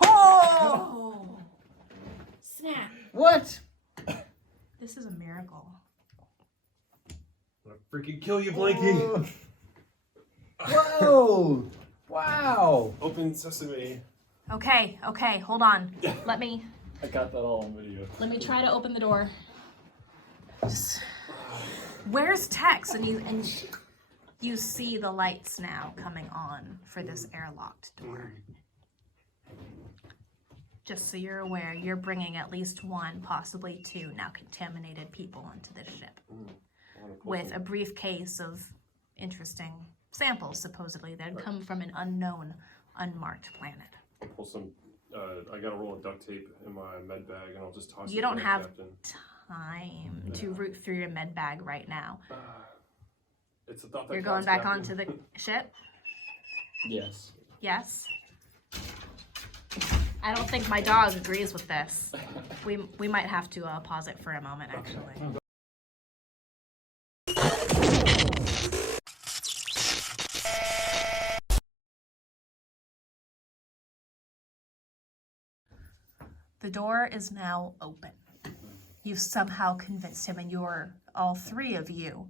Oh! Snap. What? This is a miracle. I'm gonna freaking kill you, Blinky! Whoa! Wow! Open sesame. Okay, hold on. Let me I got that all on video. try to open the door. Just Where's Tex? And you see the lights now coming on for this airlocked door. Just so you're aware, you're bringing at least one, possibly two, now contaminated people onto this ship. With a briefcase of interesting samples, supposedly, that had come from an unknown, unmarked planet. I'll pull some, I got a roll of duct tape in my med bag and I'll just toss it. You don't to the have captain. time to root through your med bag right now. It's a thought that You're going counts, back Captain. onto the ship? Yes. Yes? I don't think my dog agrees with this. We might have to pause it for a moment, actually. The door is now open. You've somehow convinced him, and all three of you,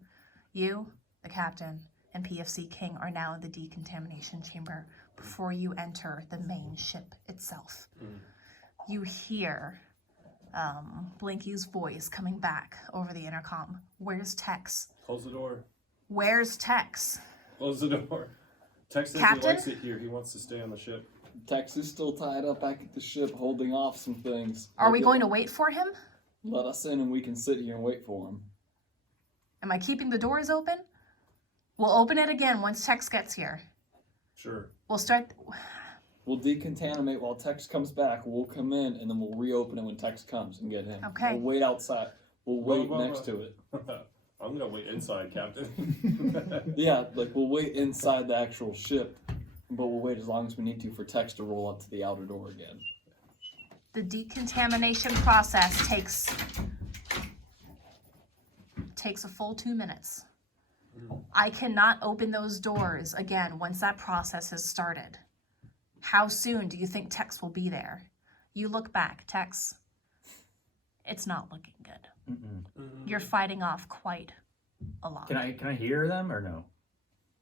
the captain, and PFC King are now in the decontamination chamber before you enter the main ship itself. You hear Blinky's voice coming back over the intercom. Where's Tex? Close the door. Where's Tex? Close the door. Tex says Captain? he likes it here. He wants to stay on the ship. Tex is still tied up back at the ship, holding off some things. Are we going to wait for him? Let us in and we can sit here and wait for him. Am I keeping the doors open? We'll open it again once Tex gets here. Sure. We'll start... We'll decontaminate while Tex comes back. We'll come in and then we'll reopen it when Tex comes and get him. Okay. We'll wait outside. We'll wait Whoa, whoa, next whoa. to it. I'm gonna wait inside, Captain. Yeah, like we'll wait inside the actual ship, but we'll wait as long as we need to for Tex to roll up to the outer door again. The decontamination process takes a full 2 minutes. I cannot open those doors again once that process has started. How soon do you think Tex will be there? You look back, Tex. It's not looking good. You're fighting off quite a lot. Can I hear them or no?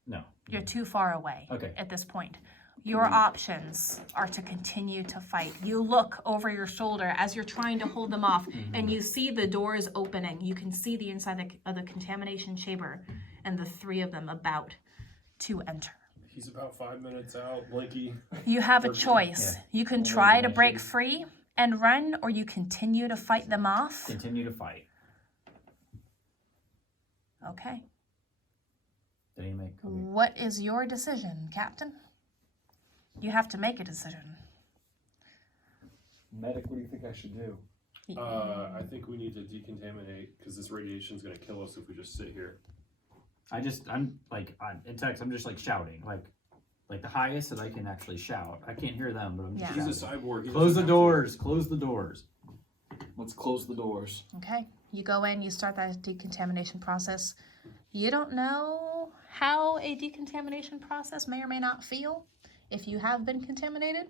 No. You're too far away Okay. at this point. Your options are to continue to fight. You look over your shoulder as you're trying to hold them off, and you see the doors opening. You can see the inside of the contamination chamber and the three of them about to enter. He's about 5 minutes out, Blinky. You have a choice. Yeah. You can try to break free and run, or you continue to fight them off. Continue to fight. Okay. Did he make? Okay. What is your decision, Captain? You have to make a decision. Medic, what do you think I should do? I think we need to decontaminate because this radiation is gonna kill us if we just sit here. I'm in text. I'm just like shouting, like the highest that I can actually shout. I can't hear them, but I'm just Yeah. He's shouting. a cyborg. He Close the doesn't have doors. Close the doors. Let's close the doors. Okay, you go in, you start that decontamination process. You don't know how a decontamination process may or may not feel if you have been contaminated,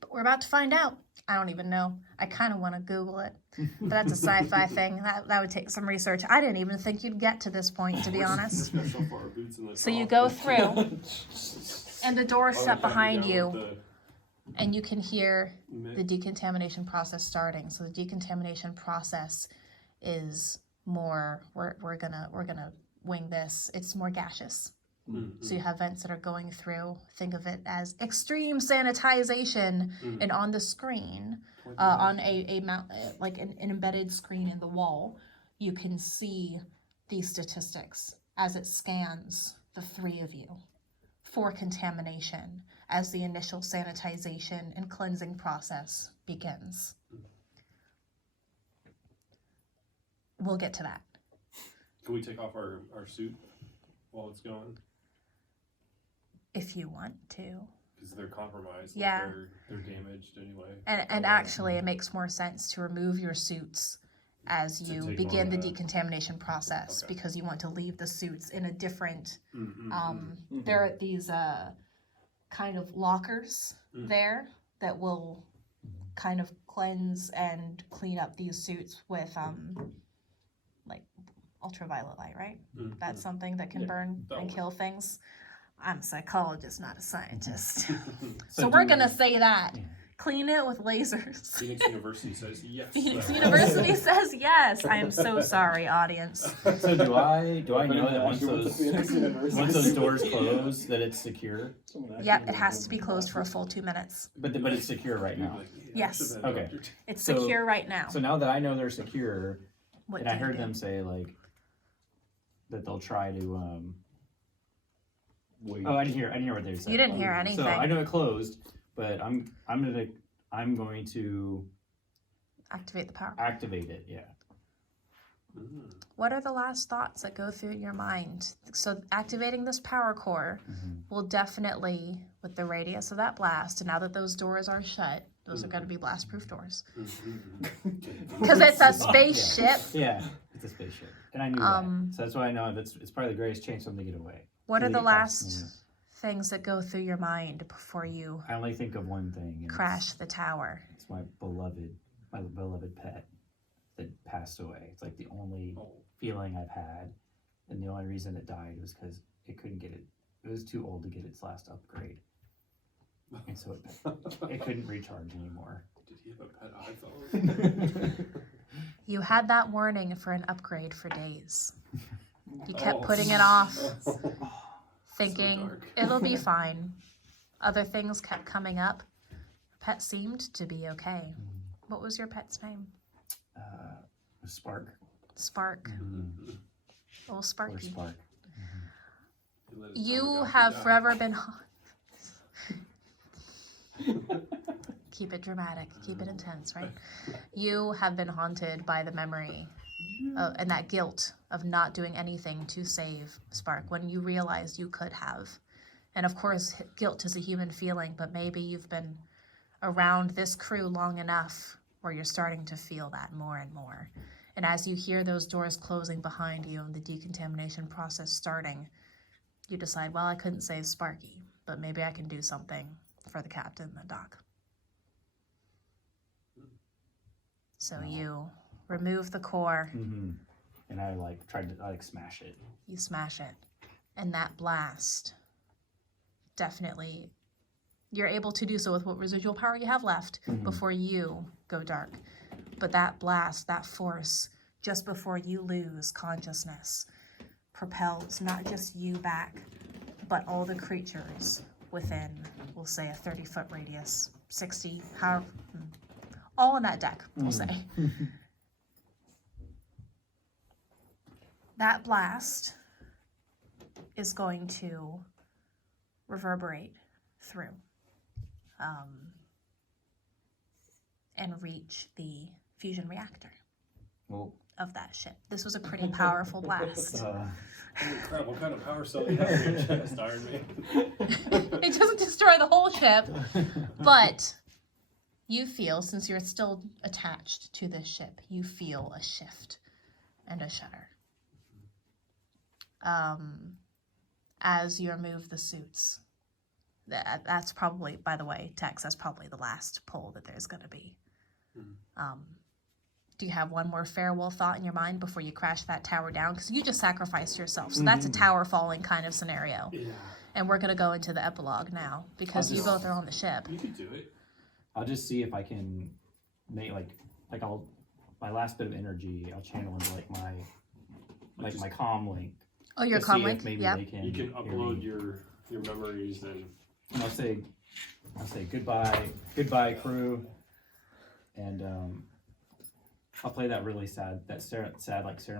but we're about to find out. I don't even know. I kind of want to Google it, but that's a sci-fi thing. That would take some research. I didn't even think you'd get to this point, to be honest. We're so far, boots in the So you top. go through, and the doors Oh, shut okay, behind down you, with and you can hear the the decontamination process starting. So the decontamination process is more, we're gonna wing this. It's more gaseous. So you have vents that are going through. Think of it as extreme sanitization, and on the screen, on a mount, like an embedded screen in the wall, you can see these statistics as it scans the three of you for contamination as the initial sanitization and cleansing process begins. We'll get to that. Can we take off our suit while it's going? If you want to. Because they're compromised. like Yeah. they're damaged anyway. And actually, it makes more sense to remove your suits as To you take begin on the the- decontamination process, Okay. because you want to leave the suits in a different, Mm-hmm. there are these kind of lockers there that will kind of cleanse and clean up these suits with like ultraviolet light, right? That's something that can burn that and would- kill things. I'm a psychologist, not a scientist. So So we're do- gonna say that Clean it with lasers. Phoenix University says yes. Phoenix University says yes. I am so sorry, audience. So do I know that once Actually, what's the Phoenix University? once those doors close that it's secure? Yep, it has to be closed for a full 2 minutes. But it's secure right now. Yes. Okay. It's So- secure right now. So now that I know they're secure, What and I do you heard do? them say like that they'll try to Wait. oh I didn't hear what they said. You didn't hear anything. So I know it closed, but I'm going to Activate the power. activate it. Yeah. What are the last thoughts that go through your mind? So activating this power core will definitely, with the radius of that blast, and now that those doors are shut, those are going to be blast-proof doors. Because it's a spaceship. Yeah, it's a spaceship, and I knew that. So that's why I know it's probably the greatest chance for them to get away. What are the Really last fascinating. things that go through your mind before you I only think of one thing. And crash the tower? It's my beloved pet that passed away. It's like the only feeling I've had, and the only reason it died was because it couldn't get it. It was too old to get its last upgrade, and so it couldn't recharge anymore. Did he have a pet iPhone? You had that warning for an upgrade for days. You kept putting it off, thinking dark. it'll be fine. Other things kept coming up. Pet seemed to be okay. What was your pet's name? Spark. Spark. Little Or Sparky. Spark. You have forever been keep it dramatic, keep it intense, right? You have been haunted by the memory and that guilt of not doing anything to save Spark when you realized you could have. And of course, guilt is a human feeling, but maybe you've been around this crew long enough where you're starting to feel that more and more. And as you hear those doors closing behind you and the decontamination process starting, you decide, well, I couldn't save Sparky, but maybe I can do something for the captain and the doc. So you remove the core, And I tried to smash it. you smash it, and that blast, definitely, you're able to do so with what residual power you have left before you go dark. But that blast, that force, just before you lose consciousness, propels not just you back, but all the creatures within, we'll say, a 30-foot radius, 60, however, all in that deck, we'll say. That blast is going to reverberate through and reach the fusion reactor Well, of that ship. This was a pretty powerful blast. Holy crap, what kind of power cell do you have in your chest, Iron Man? It doesn't destroy the whole ship, but you feel, since you're still attached to this ship, you feel a shift and a shudder. As you remove the suits. That's probably, by the way, Tex, that's probably the last pull that there's going to be. Do you have one more farewell thought in your mind before you crash that tower down? Because you just sacrificed yourself. So that's a tower falling kind of scenario. Yeah. And we're going to go into the epilogue now because you both are on the ship. You could do it. I'll just see if I can make my last bit of energy. I'll channel into my comm link. Oh, your to see if comlink? maybe Yeah. they can. You can hear upload me. your memories and And I'll say goodbye, crew, and I'll play that really sad like Sarah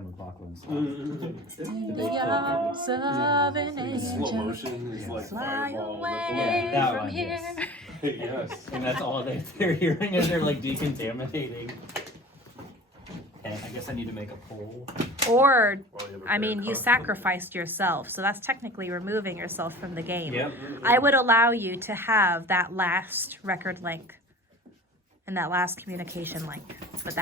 McLachlan song. In the arms of an in slow angel, motion. It's like fly fireball. away that from one, here. yes. Yes. And that's all they're hearing as they're decontaminating. And I guess I need to make a poll. Or, Well, you have a I mean, fair you copy. sacrificed yourself, so that's technically removing yourself from the game. Yep. I would allow you to have that last record link and that last communication link, but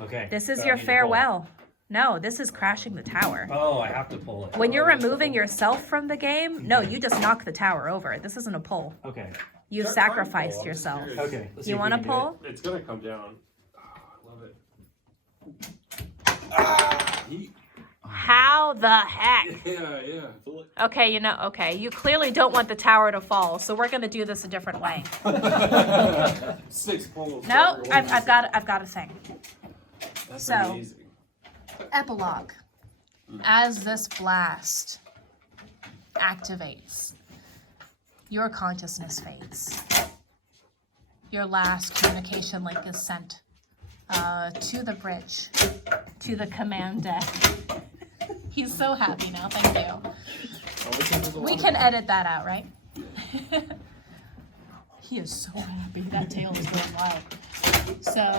Okay. this is so I your need to farewell. No, this is crashing the tower. poll. Oh, I have to pull it. When you're removing yourself from the game, no, you just knock the tower over. This isn't a pull. Okay. You Try- sacrificed try and pull. I'm just yourself. curious. Okay. let's see You if we want to can do pull? It's gonna come down. Oh, I love it. How How the heck? Yeah. Okay, you clearly don't want the tower to fall, so we're gonna do this a different way. 6 poles. No, I've got a thing. That's so- amazing. Epilogue. As this blast activates, your consciousness fades. Your last communication link is sent to the bridge, to the command deck. He's so happy now, thank you. We can edit that out, right? He is so happy. That tail is going wild. So,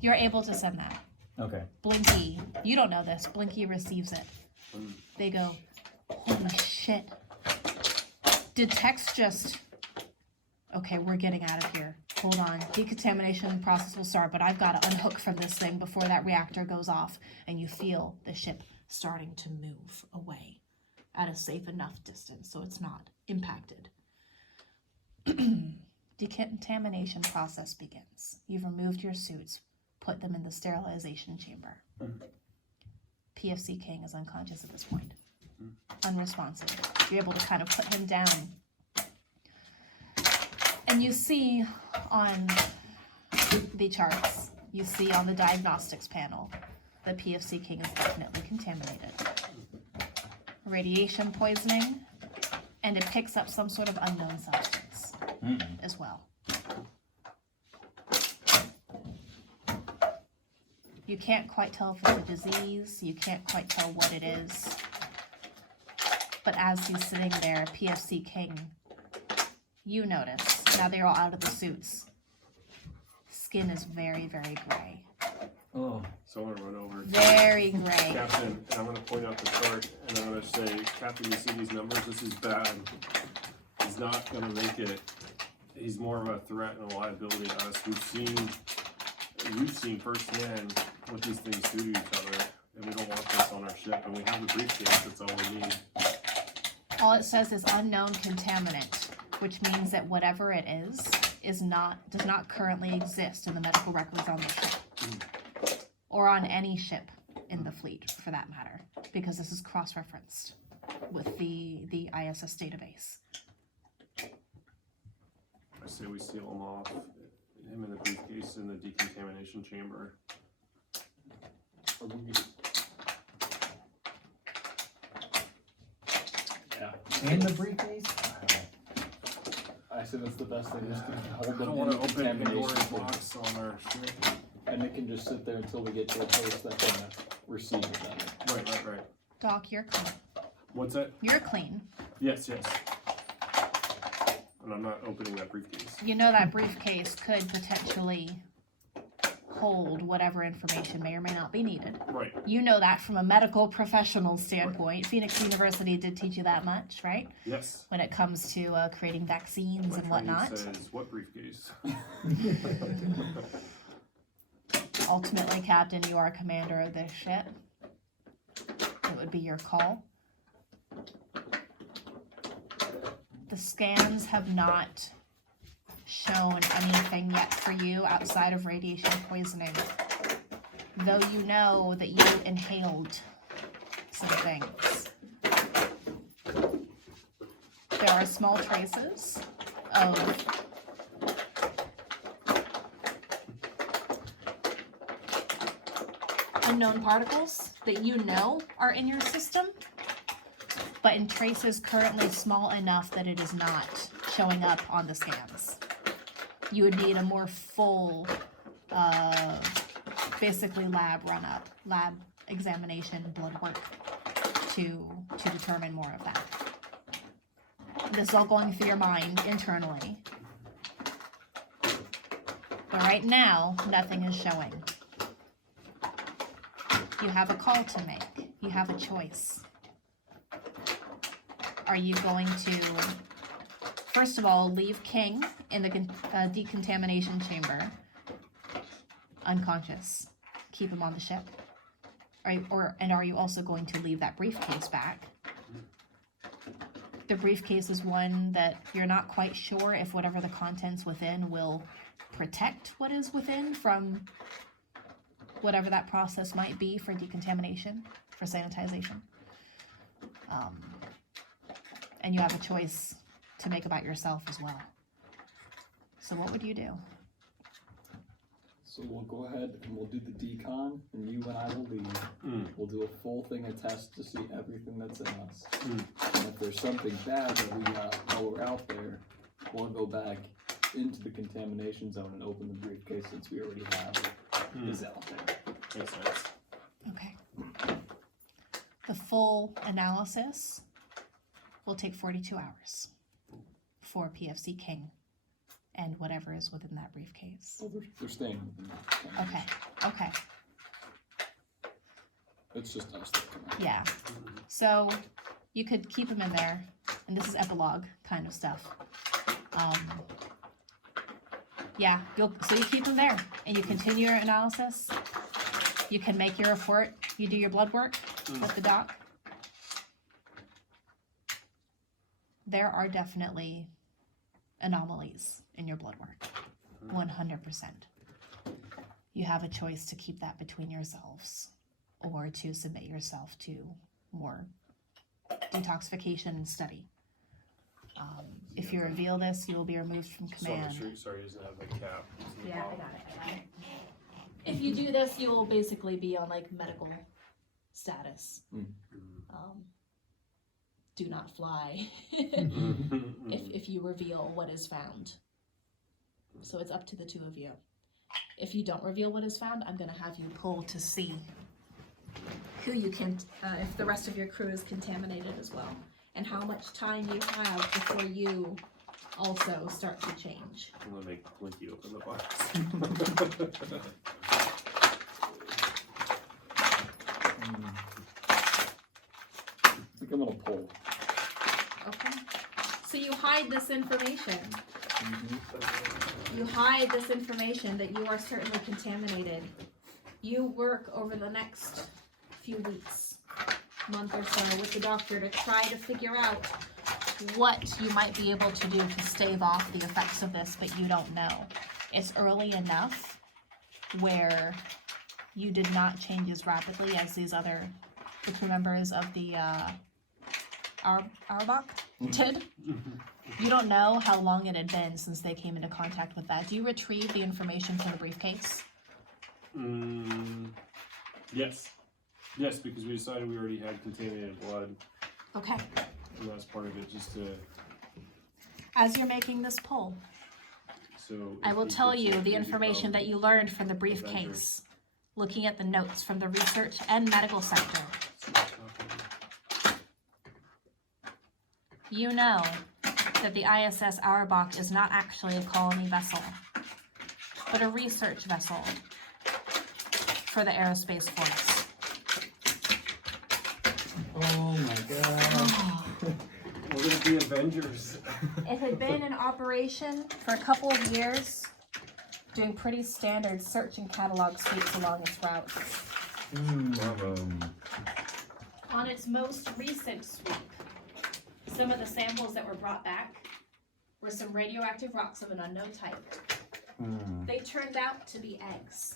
you're able to send that. Okay. Blinky, you don't know this. Blinky receives it. They go, holy shit. Did Tex just... Okay, we're getting out of here. Hold on. Decontamination process will start, but I've got to unhook from this thing before that reactor goes off. And you feel the ship starting to move away at a safe enough distance so it's not impacted. Decontamination process begins. You've removed your suits, put them in the sterilization chamber. PFC King is unconscious at this point. Unresponsive. You're able to kind of put him down. And you see on the charts, you see on the diagnostics panel, the PFC King is definitely contaminated. Radiation poisoning, and it picks up some sort of unknown substance as well. You can't quite tell if it's a disease, you can't quite tell what it is. But as he's sitting there, PFC King, you notice, now they're all out of the suits, skin is very, very gray. Oh. So I'm gonna run over. Very gray. Captain, and I'm gonna point out the chart, and I'm gonna say, Captain, you see these numbers? This is bad. He's not gonna make it. He's more of a threat and a liability to us. You've seen firsthand what these things do to each other, and we don't want this on our ship. And we have the briefcase. That's all we need. All it says is unknown contaminant, which means that whatever it is does not currently exist in the medical records on the ship. Or on any ship in the fleet, for that matter, because this is cross-referenced with the ISS database. I say we seal him off, him in the briefcase in the decontamination chamber. Yeah. In the briefcase? I say that's the best thing. Just to I hold don't them want in to open contamination Pandora's chamber. box on our ship. And it can just sit there until we get to a place that can receive it better. Right. Doc, you're clean. What's that? You're clean. Yes. And I'm not opening that briefcase. You know that briefcase could potentially hold whatever information may or may not be needed. Right. You know that from a medical professional standpoint. Phoenix University did teach you that much, right? Yes. When it comes to creating vaccines My and training whatnot. says, what briefcase? Ultimately, Captain, you are commander of this ship. It would be your call. The scans have not shown anything yet for you outside of radiation poisoning. Though you know that you inhaled some things. There are small traces of unknown particles that you know are in your system, but in traces currently small enough that it is not showing up on the scans. You would need a more full, basically lab examination, blood work to determine more of that. This is all going through your mind internally. But right now, nothing is showing. You have a call to make. You have a choice. Are you going to, first of all, leave King in the decontamination chamber, unconscious, keep him on the ship? And are you also going to leave that briefcase back? The briefcase is one that you're not quite sure if whatever the contents within will protect what is within from whatever that process might be for decontamination, for sanitization. And you have a choice to make about yourself as well. So what would you do? So we'll go ahead and we'll do the decon, and you and I will leave. We'll do a full thing of tests to see everything that's in us. And if there's something bad that we got while we're out there, we'll go back into the contamination zone and open the briefcase since we already have it. Is out there. Makes sense. Okay. The full analysis will take 42 hours for PFC King and whatever is within that briefcase. Well, they're staying within that. Okay, okay, It's just us that come out. yeah. So you could keep them in there, and this is epilogue kind of stuff. Yeah, so you keep them there, and you continue your analysis. You can make your report. You do your blood work with the doc. There are definitely anomalies in your blood work, 100%. You have a choice to keep that between yourselves or to submit yourself to more detoxification study. If you reveal this, you will be removed from command. Sorry, doesn't have the cap. Yeah, I got it. If you do this, you will basically be on like medical status. Do not fly if you reveal what is found. So it's up to the two of you. If you don't reveal what is found, I'm going to have you pull to see who you can, if the rest of your crew is contaminated as well, and how much time you have before you also start to change. I'm gonna make Blinky open the box. I think I'm gonna pull. Okay. So you hide this information. You hide this information that you are certainly contaminated. You work over the next few weeks, month or so with the doctor to try to figure out what you might be able to do to stave off the effects of this, but you don't know. It's early enough where you did not change as rapidly as these other crew members of the Auerbach did. You don't know how long it had been since they came into contact with that. Do you retrieve the information from the briefcase? Yes, because we decided we already had contaminated blood. Okay. And that's part of it, just to. As you're making this poll, So. I will tell you the information that you learned from the briefcase, looking at the notes from the research and medical sector. You know that the ISS Auerbach is not actually a colony vessel, but a research vessel for the Aerospace Force. Oh my god. We're gonna be Avengers. It had been in operation for a couple of years, doing pretty standard search and catalog sweeps along its route. On its most recent sweep, some of the samples that were brought back were some radioactive rocks of an unknown type. They turned out to be eggs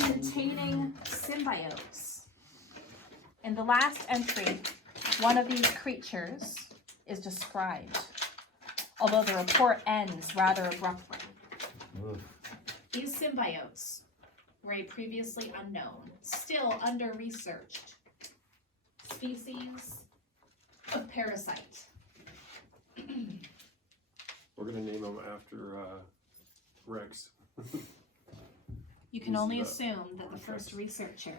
containing symbiotes. In the last entry, one of these creatures is described, although the report ends rather abruptly. These symbiotes were a previously unknown, still under-researched species of parasite. We're gonna name them after Rex. You can only assume that the first researcher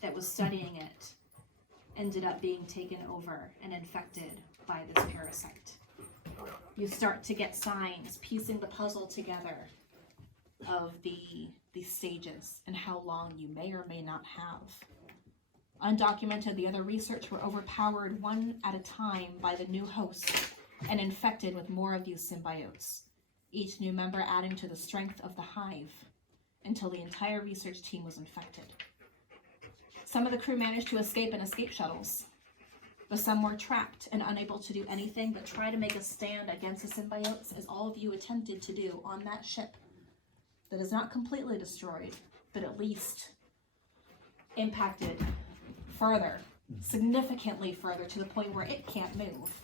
that was studying it ended up being taken over and infected by this parasite. You start to get signs, piecing the puzzle together of the stages and how long you may or may not have. Undocumented, the other research were overpowered one at a time by the new host and infected with more of these symbiotes, each new member adding to the strength of the hive until the entire research team was infected. Some of the crew managed to escape in escape shuttles, but some were trapped and unable to do anything but try to make a stand against the symbiotes, as all of you attempted to do on that ship that is not completely destroyed, but at least impacted further, significantly further, to the point where it can't move,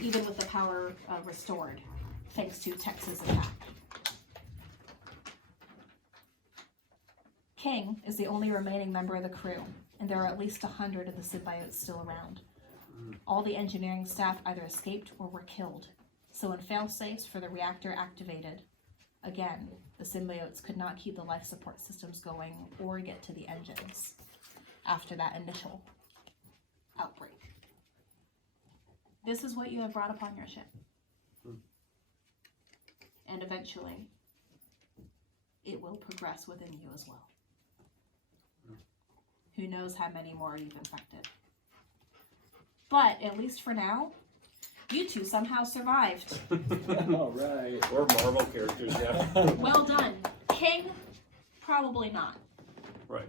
even with the power restored, thanks to Tex's attack. King is the only remaining member of the crew, and there are at least 100 of the symbiotes still around. All the engineering staff either escaped or were killed, so when fail-safes for the reactor activated, again, the symbiotes could not keep the life support systems going or get to the engines after that initial outbreak. This is what you have brought upon your ship. And eventually, it will progress within you as well. Who knows how many more you've infected. But, at least for now, you two somehow survived. All right. We're Marvel characters, yeah. Well done. King, probably not. Right.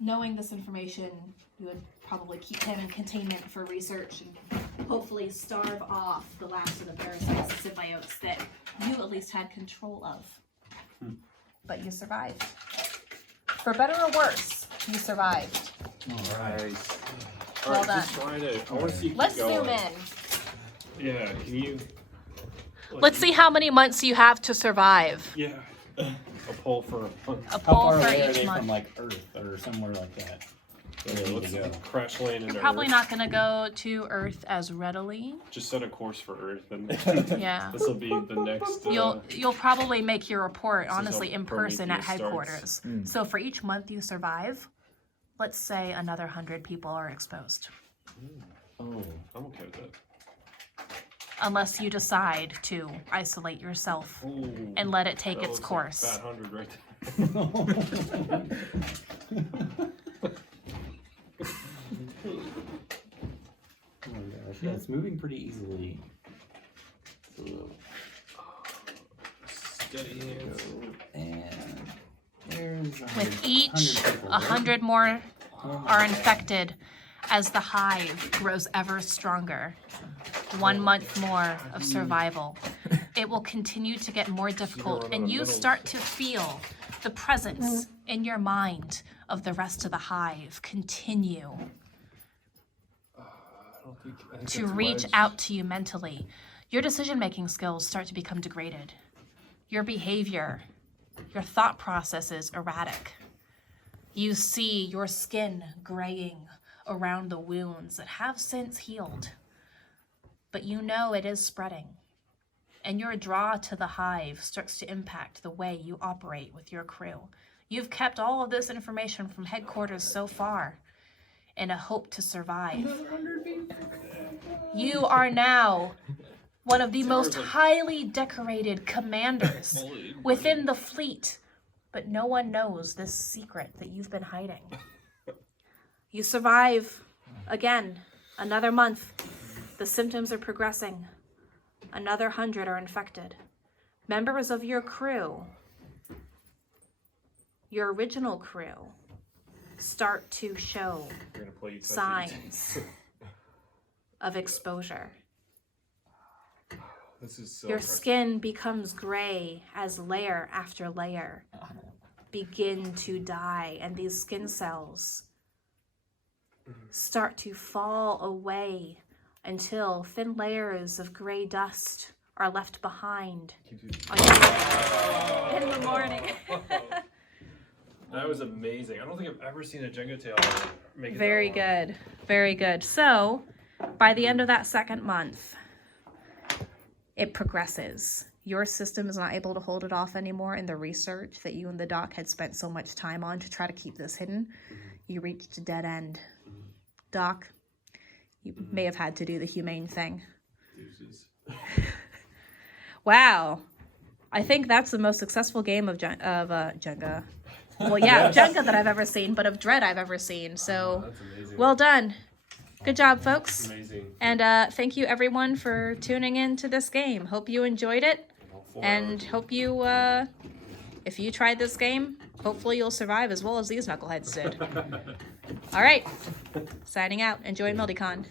Knowing this information, you would probably keep him in containment for research and hopefully starve off the last of the parasites and symbiotes that you at least had control of. But you survived. For better or worse, you survived. All right. Well Alright, done. just trying to, I want to see you Let's keep going. zoom in. Yeah, can you? Let's see how many months you have to survive. Yeah. A poll for A How poll far for away are each they month. from like Earth or somewhere like that? Where they need let's to go? crash land into You're probably Earth. not going to go to Earth as readily. Just set a course for Earth, and Yeah. this will be the next. You'll probably make your report, This is honestly, how in person at Prometheus headquarters. Mm. So for each month you survive, let's say another 100 people are exposed. Oh, I'm okay with that. Unless you decide to isolate yourself Ooh, and let it take that its looks course. Like a fat 100 right oh my gosh, yeah, it's moving pretty easily. So, there. Steady hands. and there's With each, 100 people, right? 100 more Oh my are God. infected as the hive grows ever stronger. 1 month more of survival. It will continue to get more difficult, run out and of you middles. start to feel the presence in your mind of the rest of the hive continue I think to that's reach wedge. out to you mentally. Your decision-making skills start to become degraded. Your behavior, your thought process is erratic. You see your skin graying around the wounds that have since healed, but you know it is spreading. And your draw to the hive starts to impact the way you operate with your crew. You've kept all of this information from headquarters so far in a hope to survive. You are now one of the most highly decorated commanders within the fleet, but no one knows this secret that you've been hiding. You survive again, another month. The symptoms are progressing. Another 100 are infected. Members of your crew, your original crew, start to show You're gonna play touch it. signs of exposure. This is so Your impressive. skin becomes gray as layer after layer begin to die, and these skin cells start to fall away until thin layers of gray dust are left behind on your in the morning. That was amazing. I don't think I've ever seen a Jenga tail make it Very that long. good. Very good. So, by the end of that second month, it progresses. Your system is not able to hold it off anymore in the research that you and the doc had spent so much time on to try to keep this hidden. You reached a dead end. Doc, you may have had to do the humane thing. Deuces. Wow. I think that's the most successful game of Jenga. Well, yeah, Jenga that I've ever seen, but of Dred I've ever seen. So, That's amazing. well done. Good job, folks. Amazing. And thank you, everyone, for tuning in to this game. Hope you enjoyed it. All 4 And hours. hope you, if you tried this game, hopefully you'll survive as well as these knuckleheads did. All right. Signing out. Enjoy MildyCon.